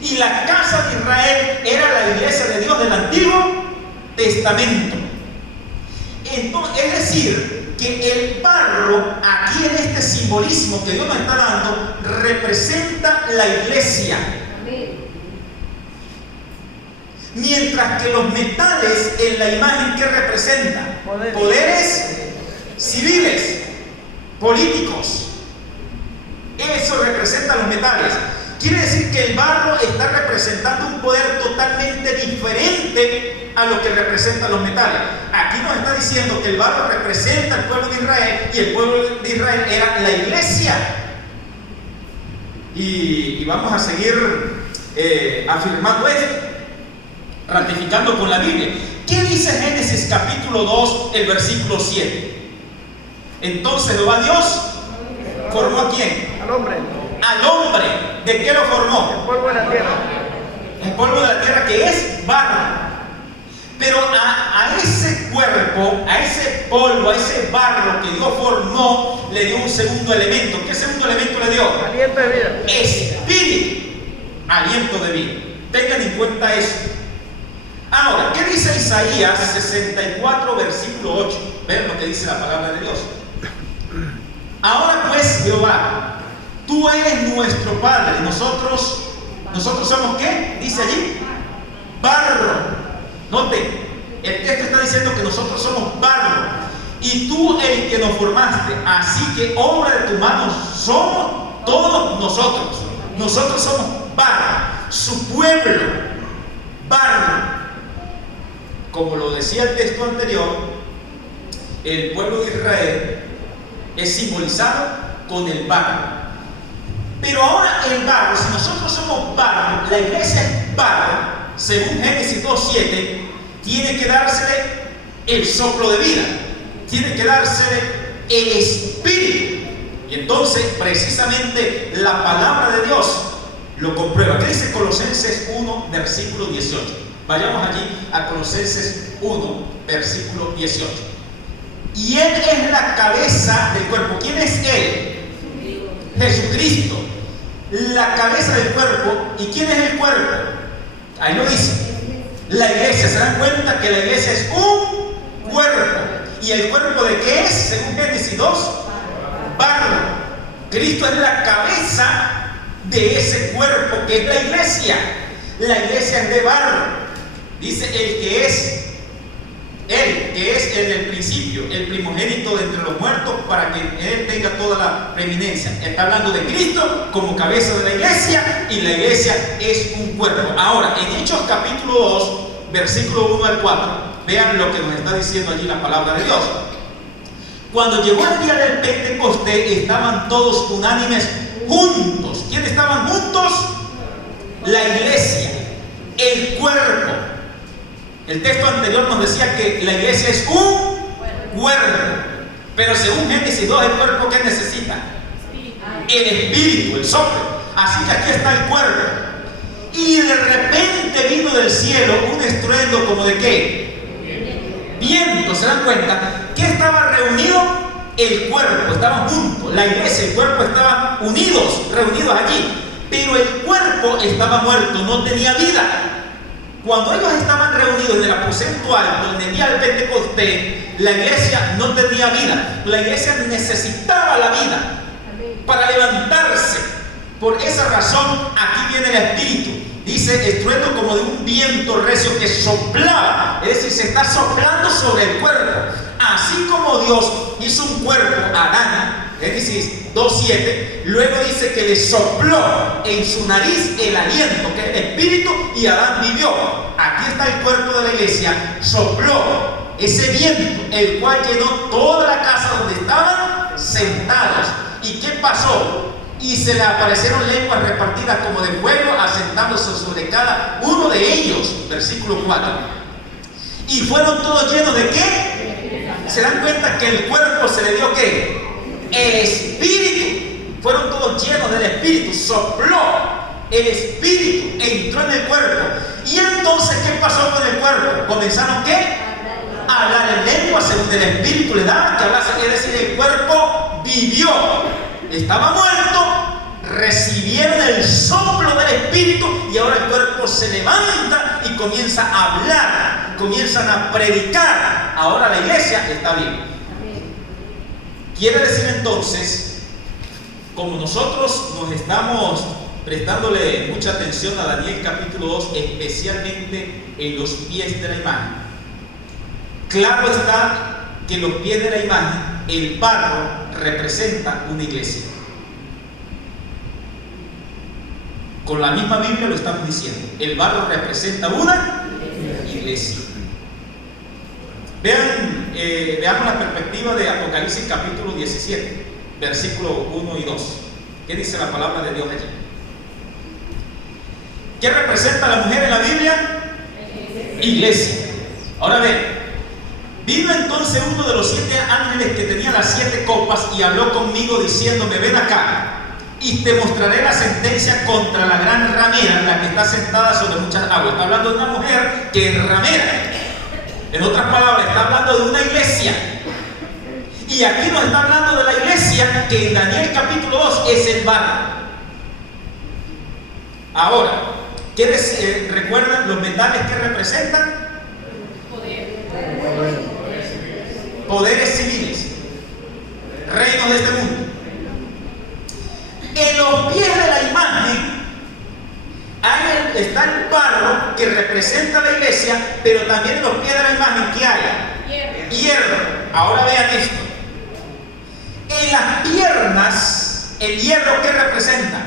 Y la casa de Israel era la iglesia de Dios del Antiguo Testamento. Entonces, es decir, que el barro aquí en este simbolismo que Dios nos está dando representa la iglesia. Mientras que los metales en la imagen que representan poderes civiles, políticos. Eso representa los metales. Quiere decir que el barro está representando un poder totalmente diferente a lo que representan los metales. Aquí nos está diciendo que el barro representa al pueblo de Israel y el pueblo de Israel era la iglesia. Y vamos a seguir afirmando esto, ratificando con la Biblia. ¿Qué dice Génesis capítulo 2, el versículo 7? Entonces Jehová Dios formó ¿a quién? Al hombre. Al hombre. ¿De qué lo formó? El polvo de la tierra. El polvo de la tierra, que es barro. Pero a ese cuerpo, a ese polvo, a ese barro que Dios formó, le dio un segundo elemento. ¿Qué segundo elemento le dio? Aliento de vida. Espíritu. Aliento de vida. Tengan en cuenta eso. Ahora, ¿qué dice Isaías 64, versículo 8? Ven lo que dice la palabra de Dios. Ahora pues, Jehová, tú eres nuestro Padre. ¿Nosotros somos qué? Dice allí, barro. Noten, el texto está diciendo que nosotros somos barro y tú el que nos formaste. Así que obra de tu mano somos todos nosotros. Nosotros somos barro, su pueblo, barro. Como lo decía el texto anterior, el pueblo de Israel es simbolizado con el barro. Pero ahora el barro, si nosotros somos barro, la iglesia es barro, según Génesis 2:7, tiene que dársele el soplo de vida, tiene que dársele el espíritu. Y entonces, precisamente, la palabra de Dios lo comprueba. ¿Qué dice Colosenses 1, versículo 18? Vayamos allí a Colosenses 1, versículo 18. Y Él es la cabeza del cuerpo. ¿Quién es Él? Jesucristo, la cabeza del cuerpo. ¿Y quién es el cuerpo? Ahí lo dice, la iglesia. ¿Se dan cuenta que la iglesia es un cuerpo? ¿Y el cuerpo de qué es? Según Génesis 2, barro. Cristo es la cabeza de ese cuerpo que es la iglesia. La iglesia es de barro. Dice el que es Él, que es en el principio, el primogénito de entre los muertos, para que Él tenga toda la preeminencia. Está hablando de Cristo como cabeza de la iglesia, y la iglesia es un cuerpo. Ahora, en Hechos capítulo 2, versículo 1 al 4, vean lo que nos está diciendo allí la palabra de Dios. Cuando llegó el día del Pentecostés, estaban todos unánimes juntos. ¿Quiénes estaban juntos? La iglesia, el cuerpo. El texto anterior nos decía que la iglesia es un cuerpo, pero según Génesis 2, ¿el cuerpo qué necesita? El espíritu, el soplo. Así que aquí está el cuerpo. Y de repente vino del cielo un estruendo como de ¿qué? Viento. ¿Se dan cuenta? ¿Qué estaba reunido? El cuerpo, estaban juntos, la iglesia y el cuerpo estaban unidos, reunidos allí, pero el cuerpo estaba muerto, no tenía vida. Cuando ellos estaban reunidos en el aposento alto, en el día del Pentecostés, la iglesia no tenía vida, la iglesia necesitaba la vida para levantarse. Por esa razón, aquí viene el Espíritu. Dice, estruendo como de un viento recio que soplaba, es decir, se está soplando sobre el cuerpo. Así como Dios hizo un cuerpo a Adán, Génesis 2:7, luego dice que le sopló en su nariz el aliento, que es el Espíritu, y Adán vivió. Aquí está el cuerpo de la iglesia, sopló ese viento, el cual llenó toda la casa donde estaban sentados. ¿Y qué pasó? Y se le aparecieron lenguas repartidas como de fuego, asentándose sobre cada uno de ellos. Versículo 4. Y fueron todos llenos de ¿qué? ¿Se dan cuenta que el cuerpo se le dio qué? El Espíritu. Fueron todos llenos del Espíritu. Sopló el Espíritu, entró en el cuerpo. Y entonces, ¿qué pasó con el cuerpo? ¿Comenzaron qué? A hablar en lengua según el Espíritu le daba que hablase. Es decir, el cuerpo vivió. Estaba muerto, recibieron el soplo del Espíritu y ahora el cuerpo se levanta y comienza a hablar, comienzan a predicar. Ahora la iglesia está bien. Quiere decir entonces, como nosotros nos estamos prestándole mucha atención a Daniel capítulo 2, especialmente en los pies de la imagen, claro está que los pies de la imagen, el barro, representa una iglesia. Con la misma Biblia lo estamos diciendo. El barro representa una iglesia. Veamos la perspectiva de Apocalipsis capítulo 17, versículos 1 y 2. ¿Qué dice la palabra de Dios allí? ¿Qué representa la mujer en la Biblia? Iglesia. Ahora ven. Vino entonces uno de los 7 ángeles que tenía las 7 copas y habló conmigo diciéndome, ven acá y te mostraré la sentencia contra la gran ramera, la que está sentada sobre muchas aguas. Está hablando de una mujer que es ramera. En otras palabras, está hablando de una iglesia. Y aquí nos está hablando de la iglesia que en Daniel capítulo 2 es el barro. Ahora, ¿recuerdan los metales que representan? Poderes civiles, reinos de este mundo. En los pies de la imagen está el barro que representa la iglesia, pero también en los pies de la imagen ¿qué hay? Hierro. Ahora vean esto. En las piernas, el hierro ¿qué representa?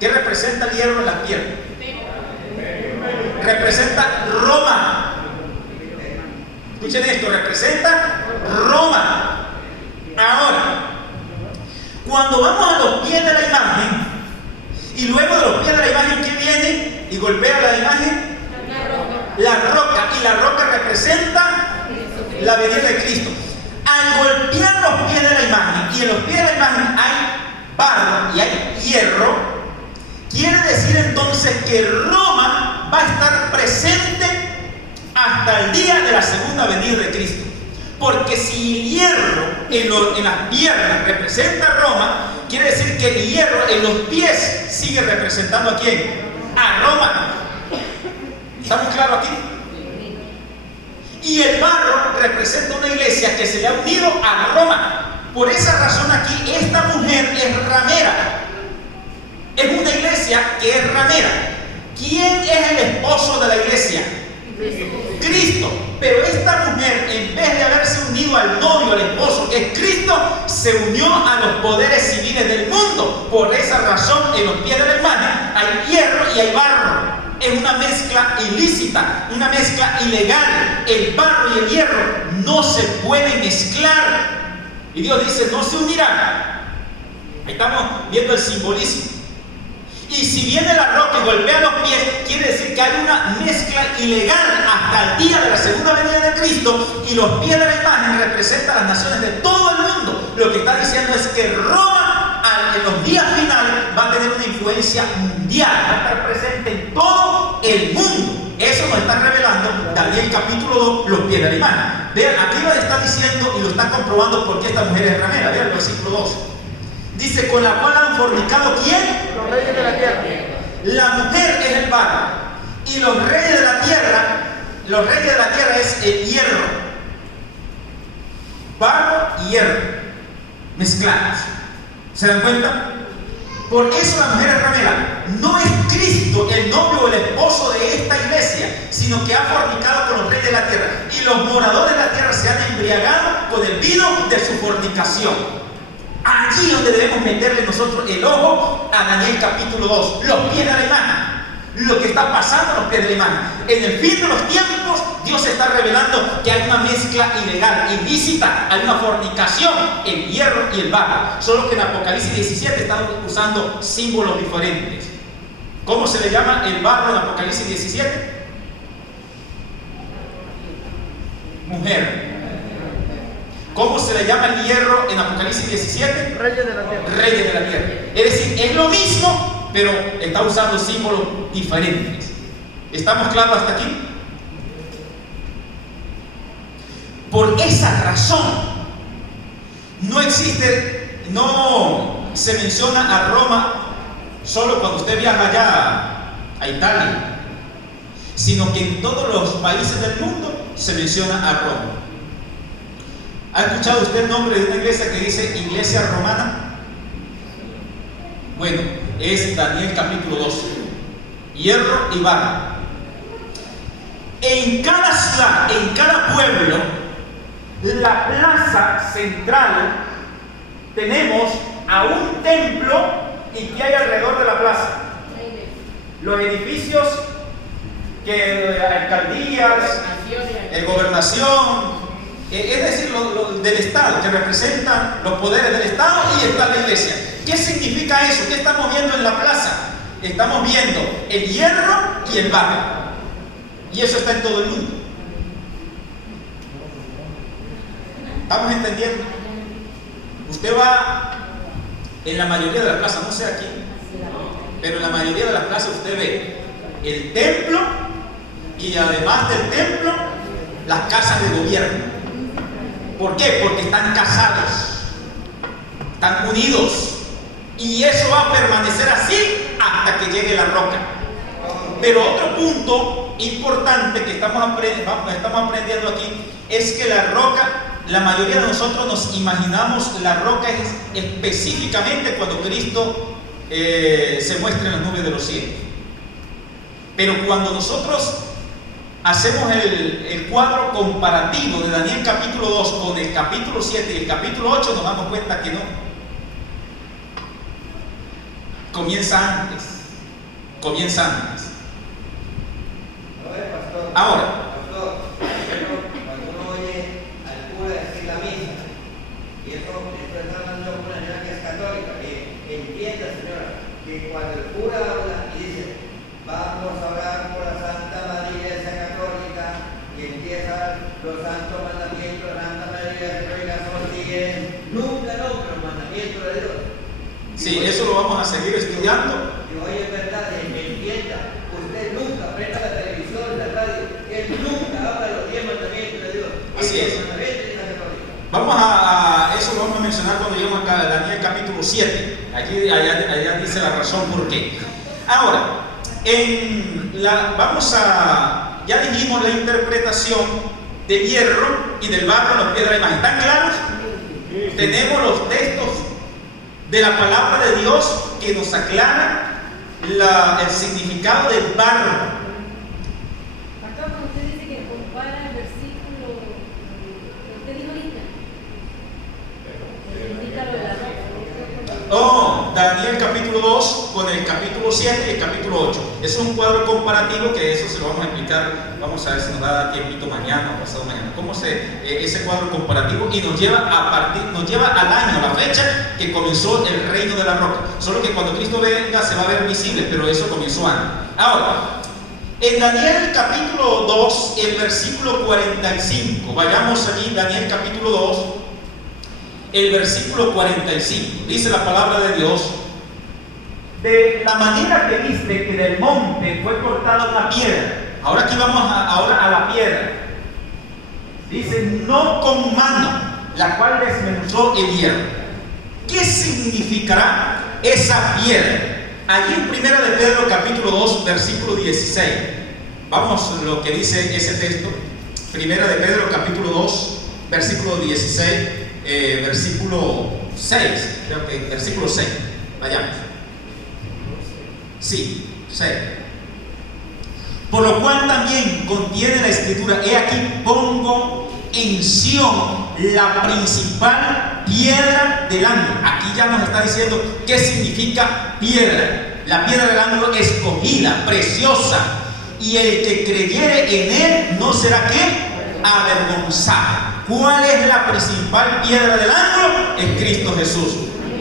¿Qué representa el hierro en las piernas? Representa Roma. Escuchen esto, representa Roma. Ahora, cuando vamos a los pies de la imagen, y luego de los pies de la imagen, ¿qué viene? Y golpea la imagen. La roca. Y la roca representa la venida de Cristo. Al golpear los pies de la imagen, y en los pies de la imagen hay barro y hay hierro, quiere decir entonces que Roma va a estar presente hasta el día de la segunda venida de Cristo. Porque si el hierro en las piernas representa a Roma, quiere decir que el hierro en los pies sigue representando ¿a quién? A Roma. ¿Estamos claros aquí? Y el barro representa una iglesia que se le ha unido a Roma. Por esa razón aquí esta mujer es ramera. Es una iglesia que es ramera. ¿Quién es el esposo de la iglesia? Cristo. Pero esta mujer, en vez de haberse unido al novio, al esposo, que es Cristo, se unió a los poderes civiles del mundo. Por esa razón, en los pies de la imagen hay hierro y hay barro. Es una mezcla ilícita, una mezcla ilegal. El barro y el hierro no se pueden mezclar. Y Dios dice, no se unirán. Ahí estamos viendo el simbolismo. Y si viene la roca y golpea los pies, quiere decir que hay una mezcla ilegal hasta el día de la segunda venida de Cristo. Y los pies de la imagen representan a las naciones de todo el mundo. Lo que está diciendo es que Roma en los días finales va a tener una influencia mundial, va a estar presente en todo el mundo. Eso nos está revelando Daniel capítulo 2, los pies de la imagen. Vean, aquí le está diciendo y lo está comprobando por qué esta mujer es ramera. Vean el versículo 2. Dice, con la cual han fornicado ¿quién? Los reyes de la tierra. La mujer es el barro. Y los reyes de la tierra es el hierro. Barro y hierro mezclados. ¿Se dan cuenta? Por eso la mujer es ramera. No es Cristo el novio o el esposo de esta iglesia, sino que ha fornicado con los reyes de la tierra. Y los moradores de la tierra se han embriagado con el vino de su fornicación. Allí donde debemos meterle nosotros el ojo a Daniel capítulo 2. Los pies de la imagen. Lo que está pasando a los pies de la imagen. En el fin de los tiempos, Dios está revelando que hay una mezcla ilegal, ilícita, hay una fornicación, el hierro y el barro. Solo que en Apocalipsis 17 están usando símbolos diferentes. ¿Cómo se le llama el barro en Apocalipsis 17? Mujer. ¿Cómo se le llama el hierro en Apocalipsis 17? Reyes de la tierra. Reyes de la tierra. Es decir, es lo mismo, pero está usando símbolos diferentes. ¿Estamos claros hasta aquí? Por esa razón, no se menciona a Roma solo cuando usted viaja allá a Italia, sino que en todos los países del mundo se menciona a Roma. ¿Ha escuchado usted el nombre de una iglesia que dice Iglesia Romana? Bueno, es Daniel capítulo 2. Hierro y barro. En cada ciudad, en cada pueblo, la plaza central, tenemos a un templo. ¿Y qué hay alrededor de la plaza? Los edificios alcaldías, gobernación, es decir, del Estado, que representan los poderes del Estado, y está la iglesia. ¿Qué significa eso? ¿Qué estamos viendo en la plaza? Estamos viendo el hierro y el barro. Y eso está en todo el mundo. ¿Estamos entendiendo? Usted va en la mayoría de las plazas, no sé aquí, pero en la mayoría de las plazas usted ve el templo y además del templo, las casas de gobierno. ¿Por qué? Porque están casados, están unidos, y eso va a permanecer así hasta que llegue la roca. Pero otro punto importante que estamos aprendiendo aquí es que la roca, la mayoría de nosotros nos imaginamos la roca específicamente cuando Cristo se muestra en las nubes de los cielos. Pero cuando nosotros hacemos el cuadro comparativo de Daniel capítulo 2 con el capítulo 7 y el capítulo 8, nos damos cuenta que no. Comienza antes. Ahora, cuando uno oye al cura decir la misa, y eso está hablando de una señora que es católica, que entienda, señora, que cuando el cura habla y dice, vamos a orar por la Santa Madre Iglesia Católica, y empieza los santos mandamientos de la Santa Madre Iglesia Católica, son 10, nunca nombra los mandamientos de Dios. sí, eso lo vamos a seguir estudiando. Y hoy es verdad, me entienda, usted nunca prenda la televisión, la radio, él nunca habla de los 10 mandamientos de Dios. Así es. Eso lo vamos a mencionar cuando lleguemos a Daniel capítulo 7. Allá dice la razón por qué. Ahora, ya dijimos la interpretación del hierro y del barro en los pies de la imagen. ¿Están claros? Tenemos los textos de la palabra de Dios que nos aclaran el significado del barro. Acá cuando usted dice que compara el versículo que usted dijo ahorita, significa lo de la roca. Daniel capítulo 2 con el capítulo 7 y el capítulo 8. Es un cuadro comparativo que eso se lo vamos a explicar. Vamos a ver si nos da tiempito mañana o pasado mañana. Cómo ese cuadro comparativo, y nos lleva al año, a la fecha que comenzó el reino de la roca. Solo que cuando Cristo venga se va a ver visible, pero eso comenzó antes. Ahora, en Daniel capítulo 2, el versículo 45, vayamos allí, Daniel capítulo 2, el versículo 45. Dice la palabra de Dios: de la manera que viste que del monte fue cortada una piedra. Ahora aquí vamos ahora a la piedra. Dice: no con mano, la cual desmenuzó el hierro. ¿Qué significará esa piedra? Allí en 1 de Pedro capítulo 2 versículo 16. Vamos a lo que dice ese texto. 1 de Pedro capítulo 2 versículo 16, versículo 6. Creo que versículo 6. Vayamos. Sí, 6. Por lo cual también contiene la escritura: he aquí pongo en Sión la principal piedra del ángulo. Aquí ya nos está diciendo qué significa piedra. La piedra del ángulo escogida, preciosa, y el que creyere en él no será ¿qué? Avergonzado. ¿Cuál es la principal piedra del ángulo? Es Cristo Jesús.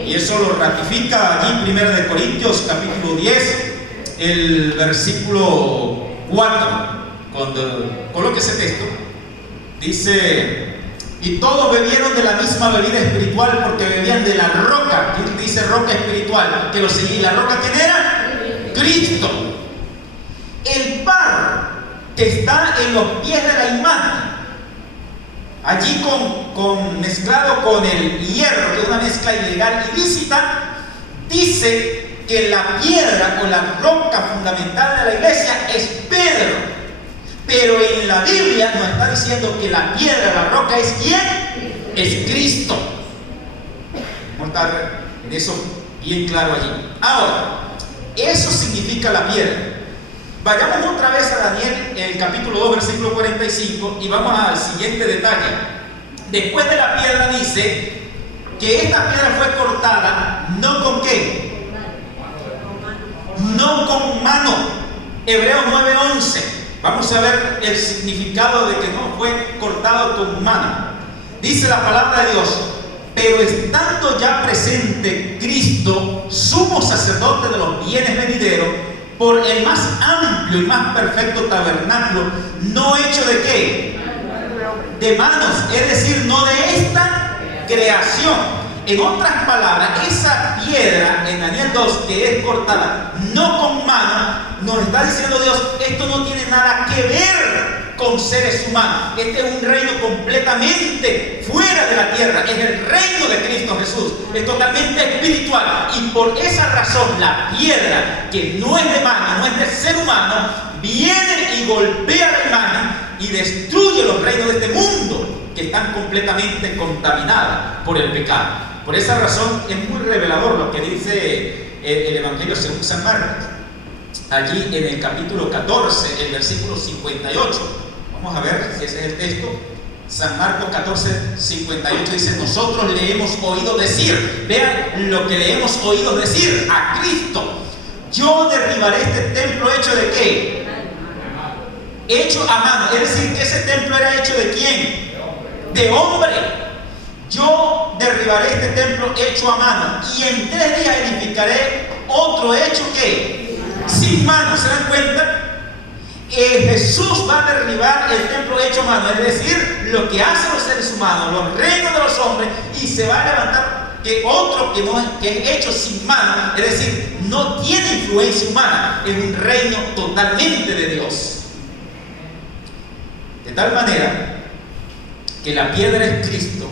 Y eso lo ratifica allí en 1 de Corintios capítulo 10, el versículo 4. Cuando coloque ese texto, dice: y todos bebieron de la misma bebida espiritual, porque bebían de la roca. ¿Quién dice roca espiritual? Que lo seguía. ¿La roca quién era? Cristo. El pan que está en los pies de la imagen, allí mezclado con el hierro, que es una mezcla ilegal ilícita, dice que la piedra o la roca fundamental de la iglesia es Pedro. Pero en la Biblia nos está diciendo que la piedra, la roca, ¿es quién? Es Cristo. Vamos a estar en eso bien claro allí. Ahora, eso significa la piedra. Vayamos otra vez a Daniel, en el capítulo 2, versículo 45, y vamos al siguiente detalle. Después de la piedra dice que esta piedra fue cortada, ¿no con qué? No con mano. Hebreos 9:11. Vamos a ver el significado de que no fue cortado con mano. Dice la palabra de Dios: pero estando ya presente Cristo, sumo sacerdote de los bienes venideros, por el más amplio y más perfecto tabernáculo, no hecho de qué? De manos, es decir, no de esta creación. En otras palabras, esa piedra en Daniel 2 que es cortada no con mano, nos está diciendo Dios: esto no tiene nada que ver con seres humanos. Este es un reino completamente fuera de la tierra. Es el reino de Cristo Jesús. Es totalmente espiritual. Y por esa razón la piedra, que no es de mano, no es de ser humano, viene y golpea la imagen y destruye los reinos de este mundo, que están completamente contaminados por el pecado. Por esa razón es muy revelador lo que dice el Evangelio según San Marcos. Allí en el capítulo 14, el versículo 58. Vamos a ver si ese es el texto. San Marcos 14, 58 dice: nosotros le hemos oído decir, vean lo que le hemos oído decir a Cristo: yo derribaré este templo hecho de qué? Hecho a mano. Es decir, que ese templo era hecho de quién? De hombre. Yo derribaré este templo hecho a mano, y en 3 días edificaré otro hecho que sin mano. ¿Se dan cuenta? Jesús va a derribar el templo hecho a mano, es decir, lo que hacen los seres humanos, los reinos de los hombres, y se va a levantar otro que es hecho sin mano, es decir, no tiene influencia humana, es un reino totalmente de Dios. De tal manera que la piedra es Cristo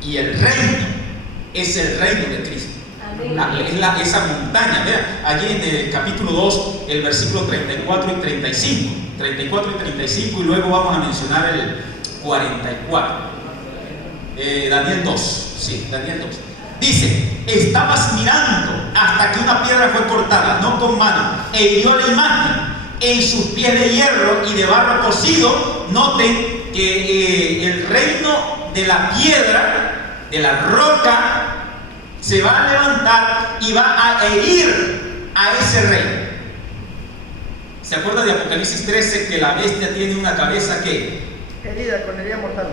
y el reino es el reino de Cristo. Es esa montaña. Vean, allí en el capítulo 2, el versículo 34 y 35. 34 y 35, y luego vamos a mencionar el 44. Daniel 2. Sí, Daniel 2. Dice: estabas mirando hasta que una piedra fue cortada, no con mano, e hirió la imagen en sus pies de hierro y de barro cocido. Noten que el reino de la piedra, de la roca, se va a levantar y va a herir a ese rey. ¿Se acuerda de Apocalipsis 13 que la bestia tiene una cabeza que herida con herida mortal?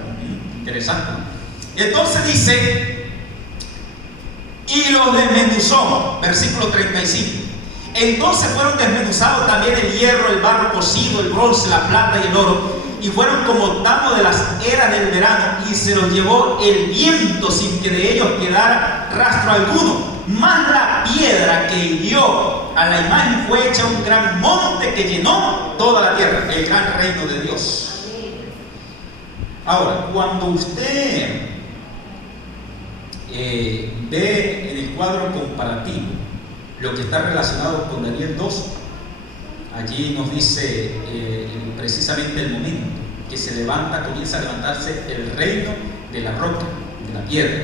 Interesante. Entonces dice: y los desmenuzó, versículo 35. Entonces fueron desmenuzados también el hierro, el barro cocido, el bronce, la plata y el oro, y fueron como tamo de las eras del verano, y se los llevó el viento sin que de ellos quedara rastro alguno. Mas la piedra que hirió a la imagen fue hecha un gran monte que llenó toda la tierra, el gran reino de Dios. Ahora, cuando usted ve en el cuadro comparativo lo que está relacionado con Daniel 2, allí nos dice precisamente el momento que se levanta, comienza a levantarse el reino de la roca, de la piedra.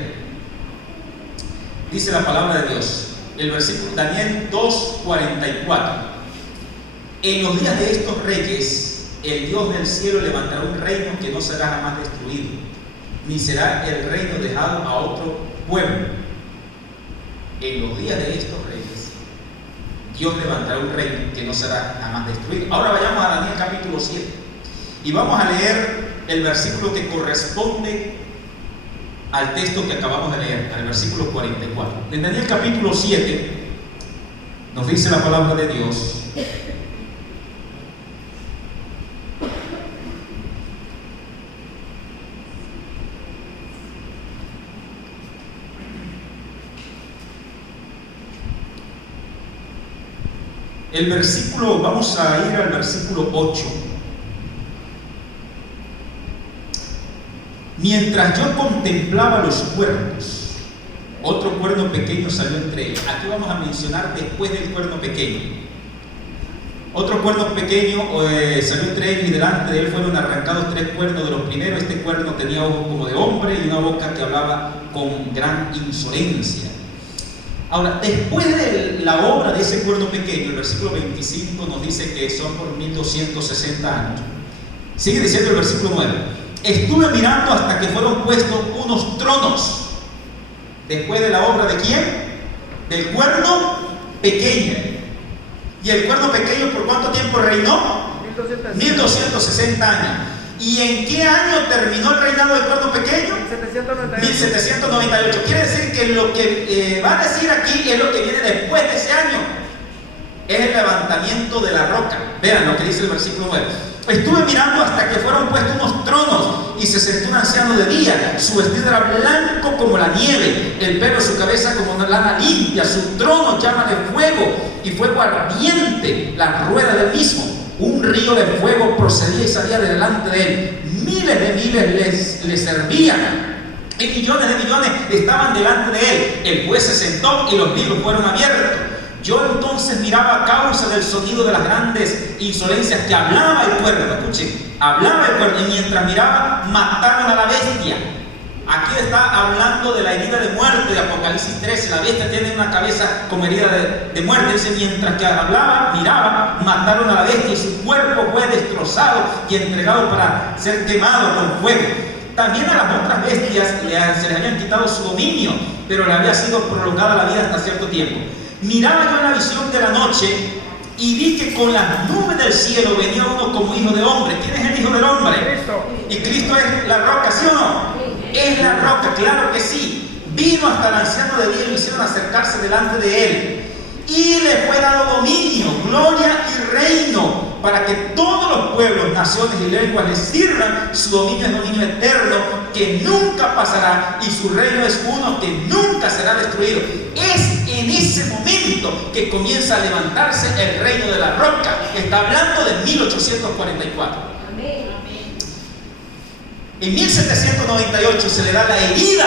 Dice la palabra de Dios, el versículo Daniel 2:44. En los días de estos reyes, el Dios del cielo levantará un reino que no será jamás destruido, ni será el reino dejado a otro pueblo. En los días de estos reyes, Dios levantará un reino que no será jamás destruido. Ahora vayamos a Daniel capítulo 7 y vamos a leer el versículo que corresponde al texto que acabamos de leer, al versículo 44. En Daniel capítulo 7 nos dice la palabra de Dios: el versículo, vamos a ir al versículo 8. Mientras yo contemplaba los cuernos, otro cuerno pequeño salió entre ellos. Aquí vamos a mencionar después del cuerno pequeño. Otro cuerno pequeño salió entre ellos, y delante de él fueron arrancados 3 cuernos de los primeros. Este cuerno tenía ojos como de hombre y una boca que hablaba con gran insolencia. Ahora, después de la obra de ese cuerno pequeño, el versículo 25 nos dice que son por 1260 años. Sigue diciendo el versículo 9: estuve mirando hasta que fueron puestos unos tronos. ¿Después de la obra de quién? Del cuerno pequeño. ¿Y el cuerno pequeño por cuánto tiempo reinó? 1260 años. ¿Y en qué año terminó el reinado del cuerno pequeño? 1798. Quiere decir que lo que va a decir aquí es lo que viene después de ese año. Es el levantamiento de la roca. Vean lo que dice el versículo 9. Estuve mirando hasta que fueron puestos unos tronos, y se sentó un anciano de día. Su vestido era blanco como la nieve, el pelo de su cabeza como una lana limpia. Su trono llama de fuego y fuego ardiente la rueda del mismo. Un río de fuego procedía y salía delante de él. Miles de miles le servían, y millones de millones estaban delante de él. El juez se sentó y los libros fueron abiertos. Yo entonces miraba a causa del sonido de las grandes insolencias que hablaba el cuerno. Escuchen, hablaba el cuerno, y mientras miraba, mataron a la bestia. Aquí está hablando de la herida de muerte de Apocalipsis 13. La bestia tiene una cabeza como herida de muerte. Dice, mientras que hablaba, miraba, mataron a la bestia, y su cuerpo fue destrozado y entregado para ser quemado con fuego. También a las otras bestias se les habían quitado su dominio, pero le había sido prolongada la vida hasta cierto tiempo. Miraba yo en la visión de la noche, y vi que con las nubes del cielo venía uno como hijo de hombre. ¿Quién es el hijo del hombre? Cristo. Y Cristo es la roca, ¿sí o no? Es la roca, claro que sí. Vino hasta el anciano de día y lo hicieron acercarse delante de él. Y le fue dado dominio, gloria y reino, para que todos los pueblos, naciones y lenguas le sirvan. Su dominio es dominio eterno, que nunca pasará, y su reino es uno que nunca será destruido. Es en ese momento que comienza a levantarse el reino de la roca. Está hablando de 1844. Amén. En 1798 se le da la herida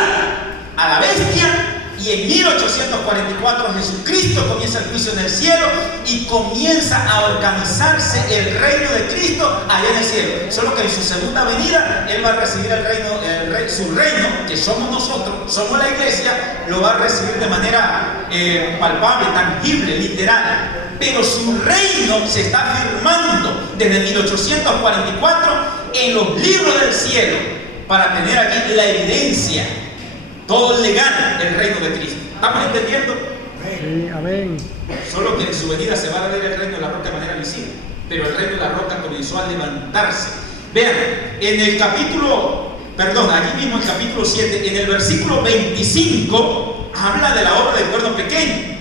a la bestia, y en 1844 Jesucristo comienza el juicio en el cielo y comienza a organizarse el reino de Cristo allá en el cielo. Solo que en su segunda venida Él va a recibir el reino, su reino, que somos nosotros, somos la iglesia, lo va a recibir de manera palpable, tangible, literal. Pero su reino se está firmando desde 1844 en los libros del cielo, para tener aquí la evidencia, todo legal del reino de Cristo. ¿Estamos entendiendo? Sí, amén. Solo que en su venida se va a ver el reino de la roca de manera visible, pero el reino de la roca comenzó a levantarse. Vean, en el capítulo, allí mismo en el capítulo 7, en el versículo 25, habla de la obra del cuerno pequeño.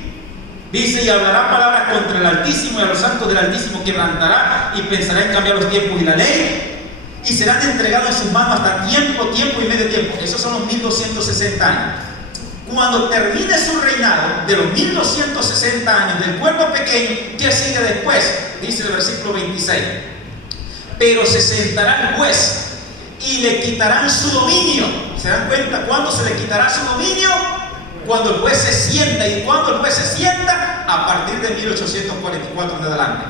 Dice, y hablará palabras contra el Altísimo, y a los santos del Altísimo quebrantará, y pensará en cambiar los tiempos y la ley. y serán entregados en sus manos hasta tiempo y medio tiempo. Esos son los 1260 años. Cuando termine su reinado de los 1260 años del pueblo pequeño, ¿qué sigue después? Dice el versículo 26. Pero se sentará el juez y le quitarán su dominio. ¿Se dan cuenta cuándo se le quitará su dominio? Cuando el juez se sienta. ¿Y cuando el juez se sienta? A partir de 1844 en adelante.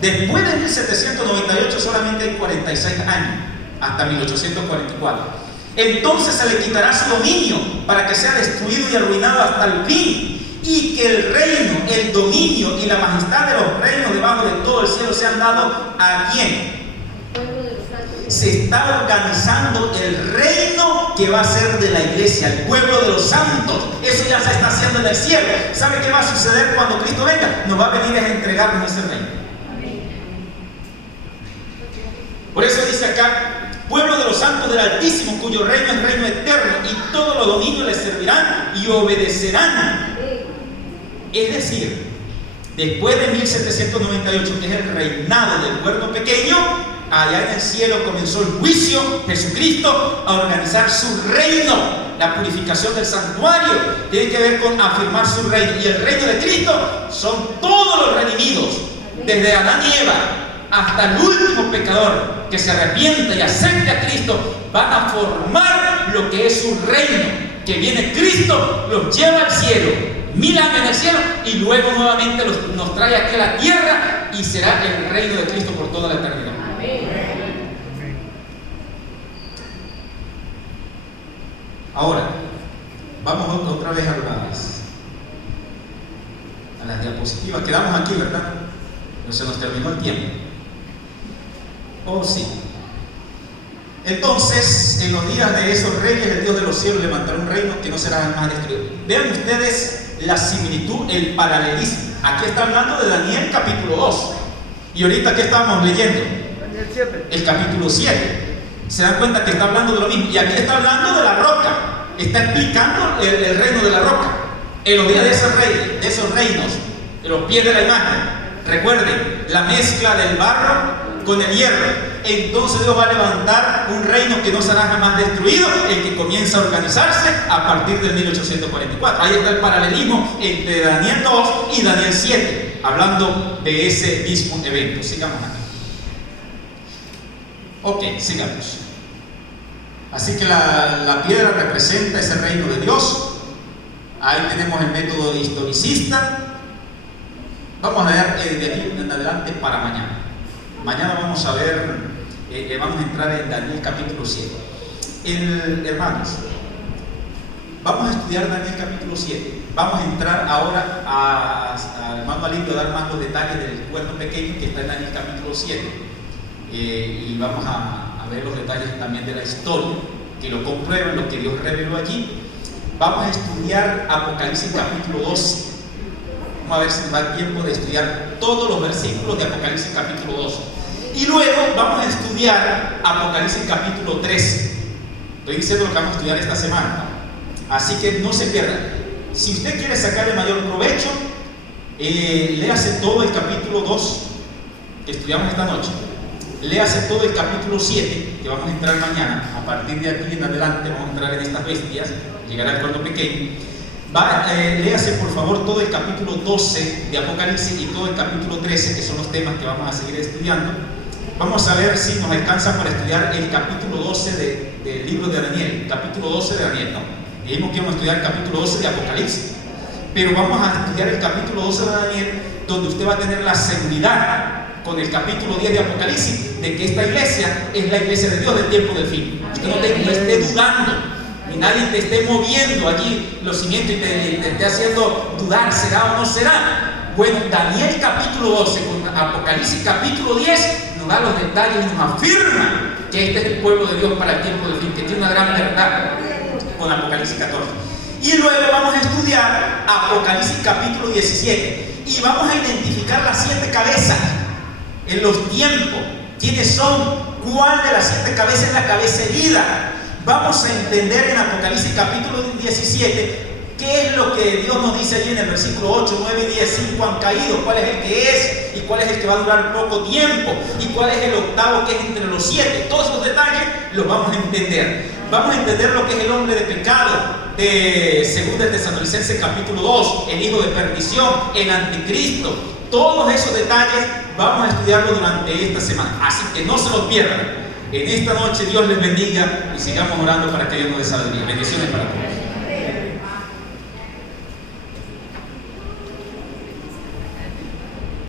Después de 1798 solamente hay 46 años, hasta 1844. Entonces se le quitará su dominio para que sea destruido y arruinado hasta el fin, y que el reino, el dominio y la majestad de los reinos debajo de todo el cielo sean dados ¿a quién? Se está organizando el reino que va a ser de la iglesia, el pueblo de los santos. Eso ya se está haciendo en el cielo. ¿Sabe qué va a suceder cuando Cristo venga? Nos va a venir a entregarnos ese reino. Por eso dice acá: pueblo de los santos del Altísimo, cuyo reino es reino eterno, y todos los dominios le servirán y obedecerán. Es decir, después de 1798, que es el reinado del pueblo pequeño, allá en el cielo comenzó el juicio. Jesucristo a organizar su reino, la purificación del santuario, tiene que ver con afirmar su reino. Y el reino de Cristo son todos los redimidos, desde Adán y Eva hasta el último pecador que se arrepienta y acepte a Cristo, van a formar lo que es su reino. Que viene Cristo, los lleva al cielo, 1000 años en el cielo, y luego nuevamente nos trae aquí a la tierra, y será el reino de Cristo por toda la eternidad. Ahora, vamos otra vez a las diapositivas. Quedamos aquí, ¿verdad? Pero se nos terminó el tiempo. Oh, sí. Entonces, en los días de esos reyes, el Dios de los cielos levantará un reino que no será jamás destruido. Vean ustedes la similitud, el paralelismo. Aquí está hablando de Daniel capítulo 2. Y ahorita, ¿qué estamos leyendo? Daniel 7. El capítulo 7. Se dan cuenta que está hablando de lo mismo. Y aquí está hablando de la roca. Está explicando el reino de la roca. En los días de esos reinos, en los pies de la imagen. Recuerden, la mezcla del barro con el hierro. Entonces Dios va a levantar un reino que no será jamás destruido, el que comienza a organizarse a partir del 1844. Ahí está el paralelismo entre Daniel 2 y Daniel 7, hablando de ese mismo evento. Sigamos aquí. Ok, sigamos. Así que la piedra representa ese reino de Dios. Ahí tenemos el método historicista. Vamos a ver de aquí en adelante para mañana. Mañana vamos a ver, vamos a entrar en Daniel capítulo 7. Hermanos, vamos a estudiar Daniel capítulo 7. Vamos a entrar ahora a hermano Alivio a dar más los detalles del cuerno pequeño que está en Daniel capítulo 7. Y vamos a ver los detalles también de la historia, que lo comprueban, lo que Dios reveló allí. Vamos a estudiar Apocalipsis capítulo 12. Vamos a ver si nos da tiempo de estudiar todos los versículos de Apocalipsis capítulo 12. Y luego vamos a estudiar Apocalipsis capítulo 13. Estoy diciendo lo que vamos a estudiar esta semana. Así que no se pierdan. Si usted quiere sacarle mayor provecho, léase todo el capítulo 2 que estudiamos esta noche. Léase todo el capítulo 7, que vamos a entrar mañana. A partir de aquí en adelante vamos a entrar en estas bestias. Llegará el cuerno pequeño. Léase por favor todo el capítulo 12 de Apocalipsis y todo el capítulo 13, que son los temas que vamos a seguir estudiando. Vamos a ver si nos alcanza para estudiar el capítulo 12 del libro de Daniel. Capítulo 12 de Daniel, no. Dijimos que íbamos a estudiar el capítulo 12 de Apocalipsis. Pero vamos a estudiar el capítulo 12 de Daniel, donde usted va a tener la seguridad con el capítulo 10 de Apocalipsis de que esta iglesia es la iglesia de Dios del tiempo del fin. Usted no esté dudando, ni nadie te esté moviendo allí los cimientos y te esté haciendo dudar, ¿será o no será? Bueno, Daniel capítulo 12 con Apocalipsis capítulo 10 nos da los detalles y nos afirma que este es el pueblo de Dios para el tiempo del fin, que tiene una gran verdad con Apocalipsis 14. Y luego vamos a estudiar Apocalipsis capítulo 17 y vamos a identificar las 7 cabezas en los tiempos. ¿Quiénes son? ¿Cuál de las 7 cabezas es la cabeza herida? Vamos a entender en Apocalipsis capítulo 17 qué es lo que Dios nos dice allí en el versículo 8, 9 y 10. 5 han caído, cuál es el que es y cuál es el que va a durar poco tiempo y cuál es el octavo que es entre los 7. Todos esos detalles lo vamos a entender. Vamos a entender lo que es el hombre de pecado, de 2 Tesalonicenses capítulo 2, el hijo de perdición, el anticristo. Todos esos detalles vamos a estudiarlo durante esta semana, así que no se los pierdan. En esta noche Dios les bendiga y sigamos orando para que Dios nos dé sabiduría. Bendiciones para todos.